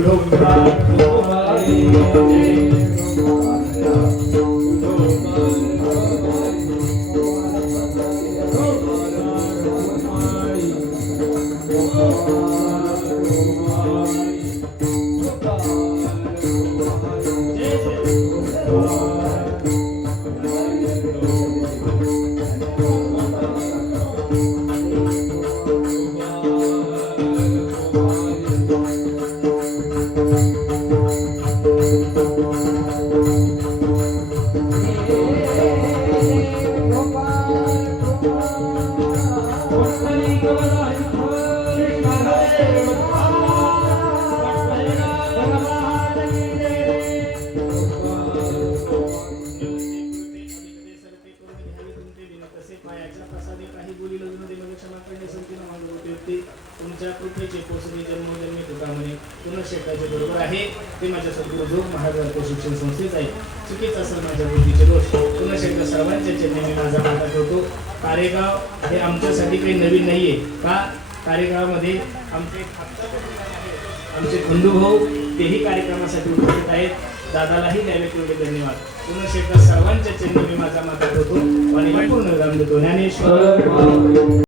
तुमच्या कृपेचे पोचणे जन्मोजन्मी तुकामणे पुनश्चेताचे बरोबर आहे ते माझ्या सद्गुरू जोग महाराज शिक्षण संस्थेच आहे चुकीचं असेल माझ्या बुद्धीचे दोष पुनश्चेता सर्वांच्या चरणी मी माझा माता ठेवतो कारेगाव हे आमच्यासाठी काही नवीन नाहीये का कारेगावमध्ये आमचे खंडूभाऊ तेही कार्यक्रमासाठी उपस्थित आहेत दादालाही द्यावे तेवढे धन्यवाद पुनश्चेता सर्वांच्या चरणी मी माझा माता ठेवतो आणि पूर्ण विराम देतो ज्ञानेश्वर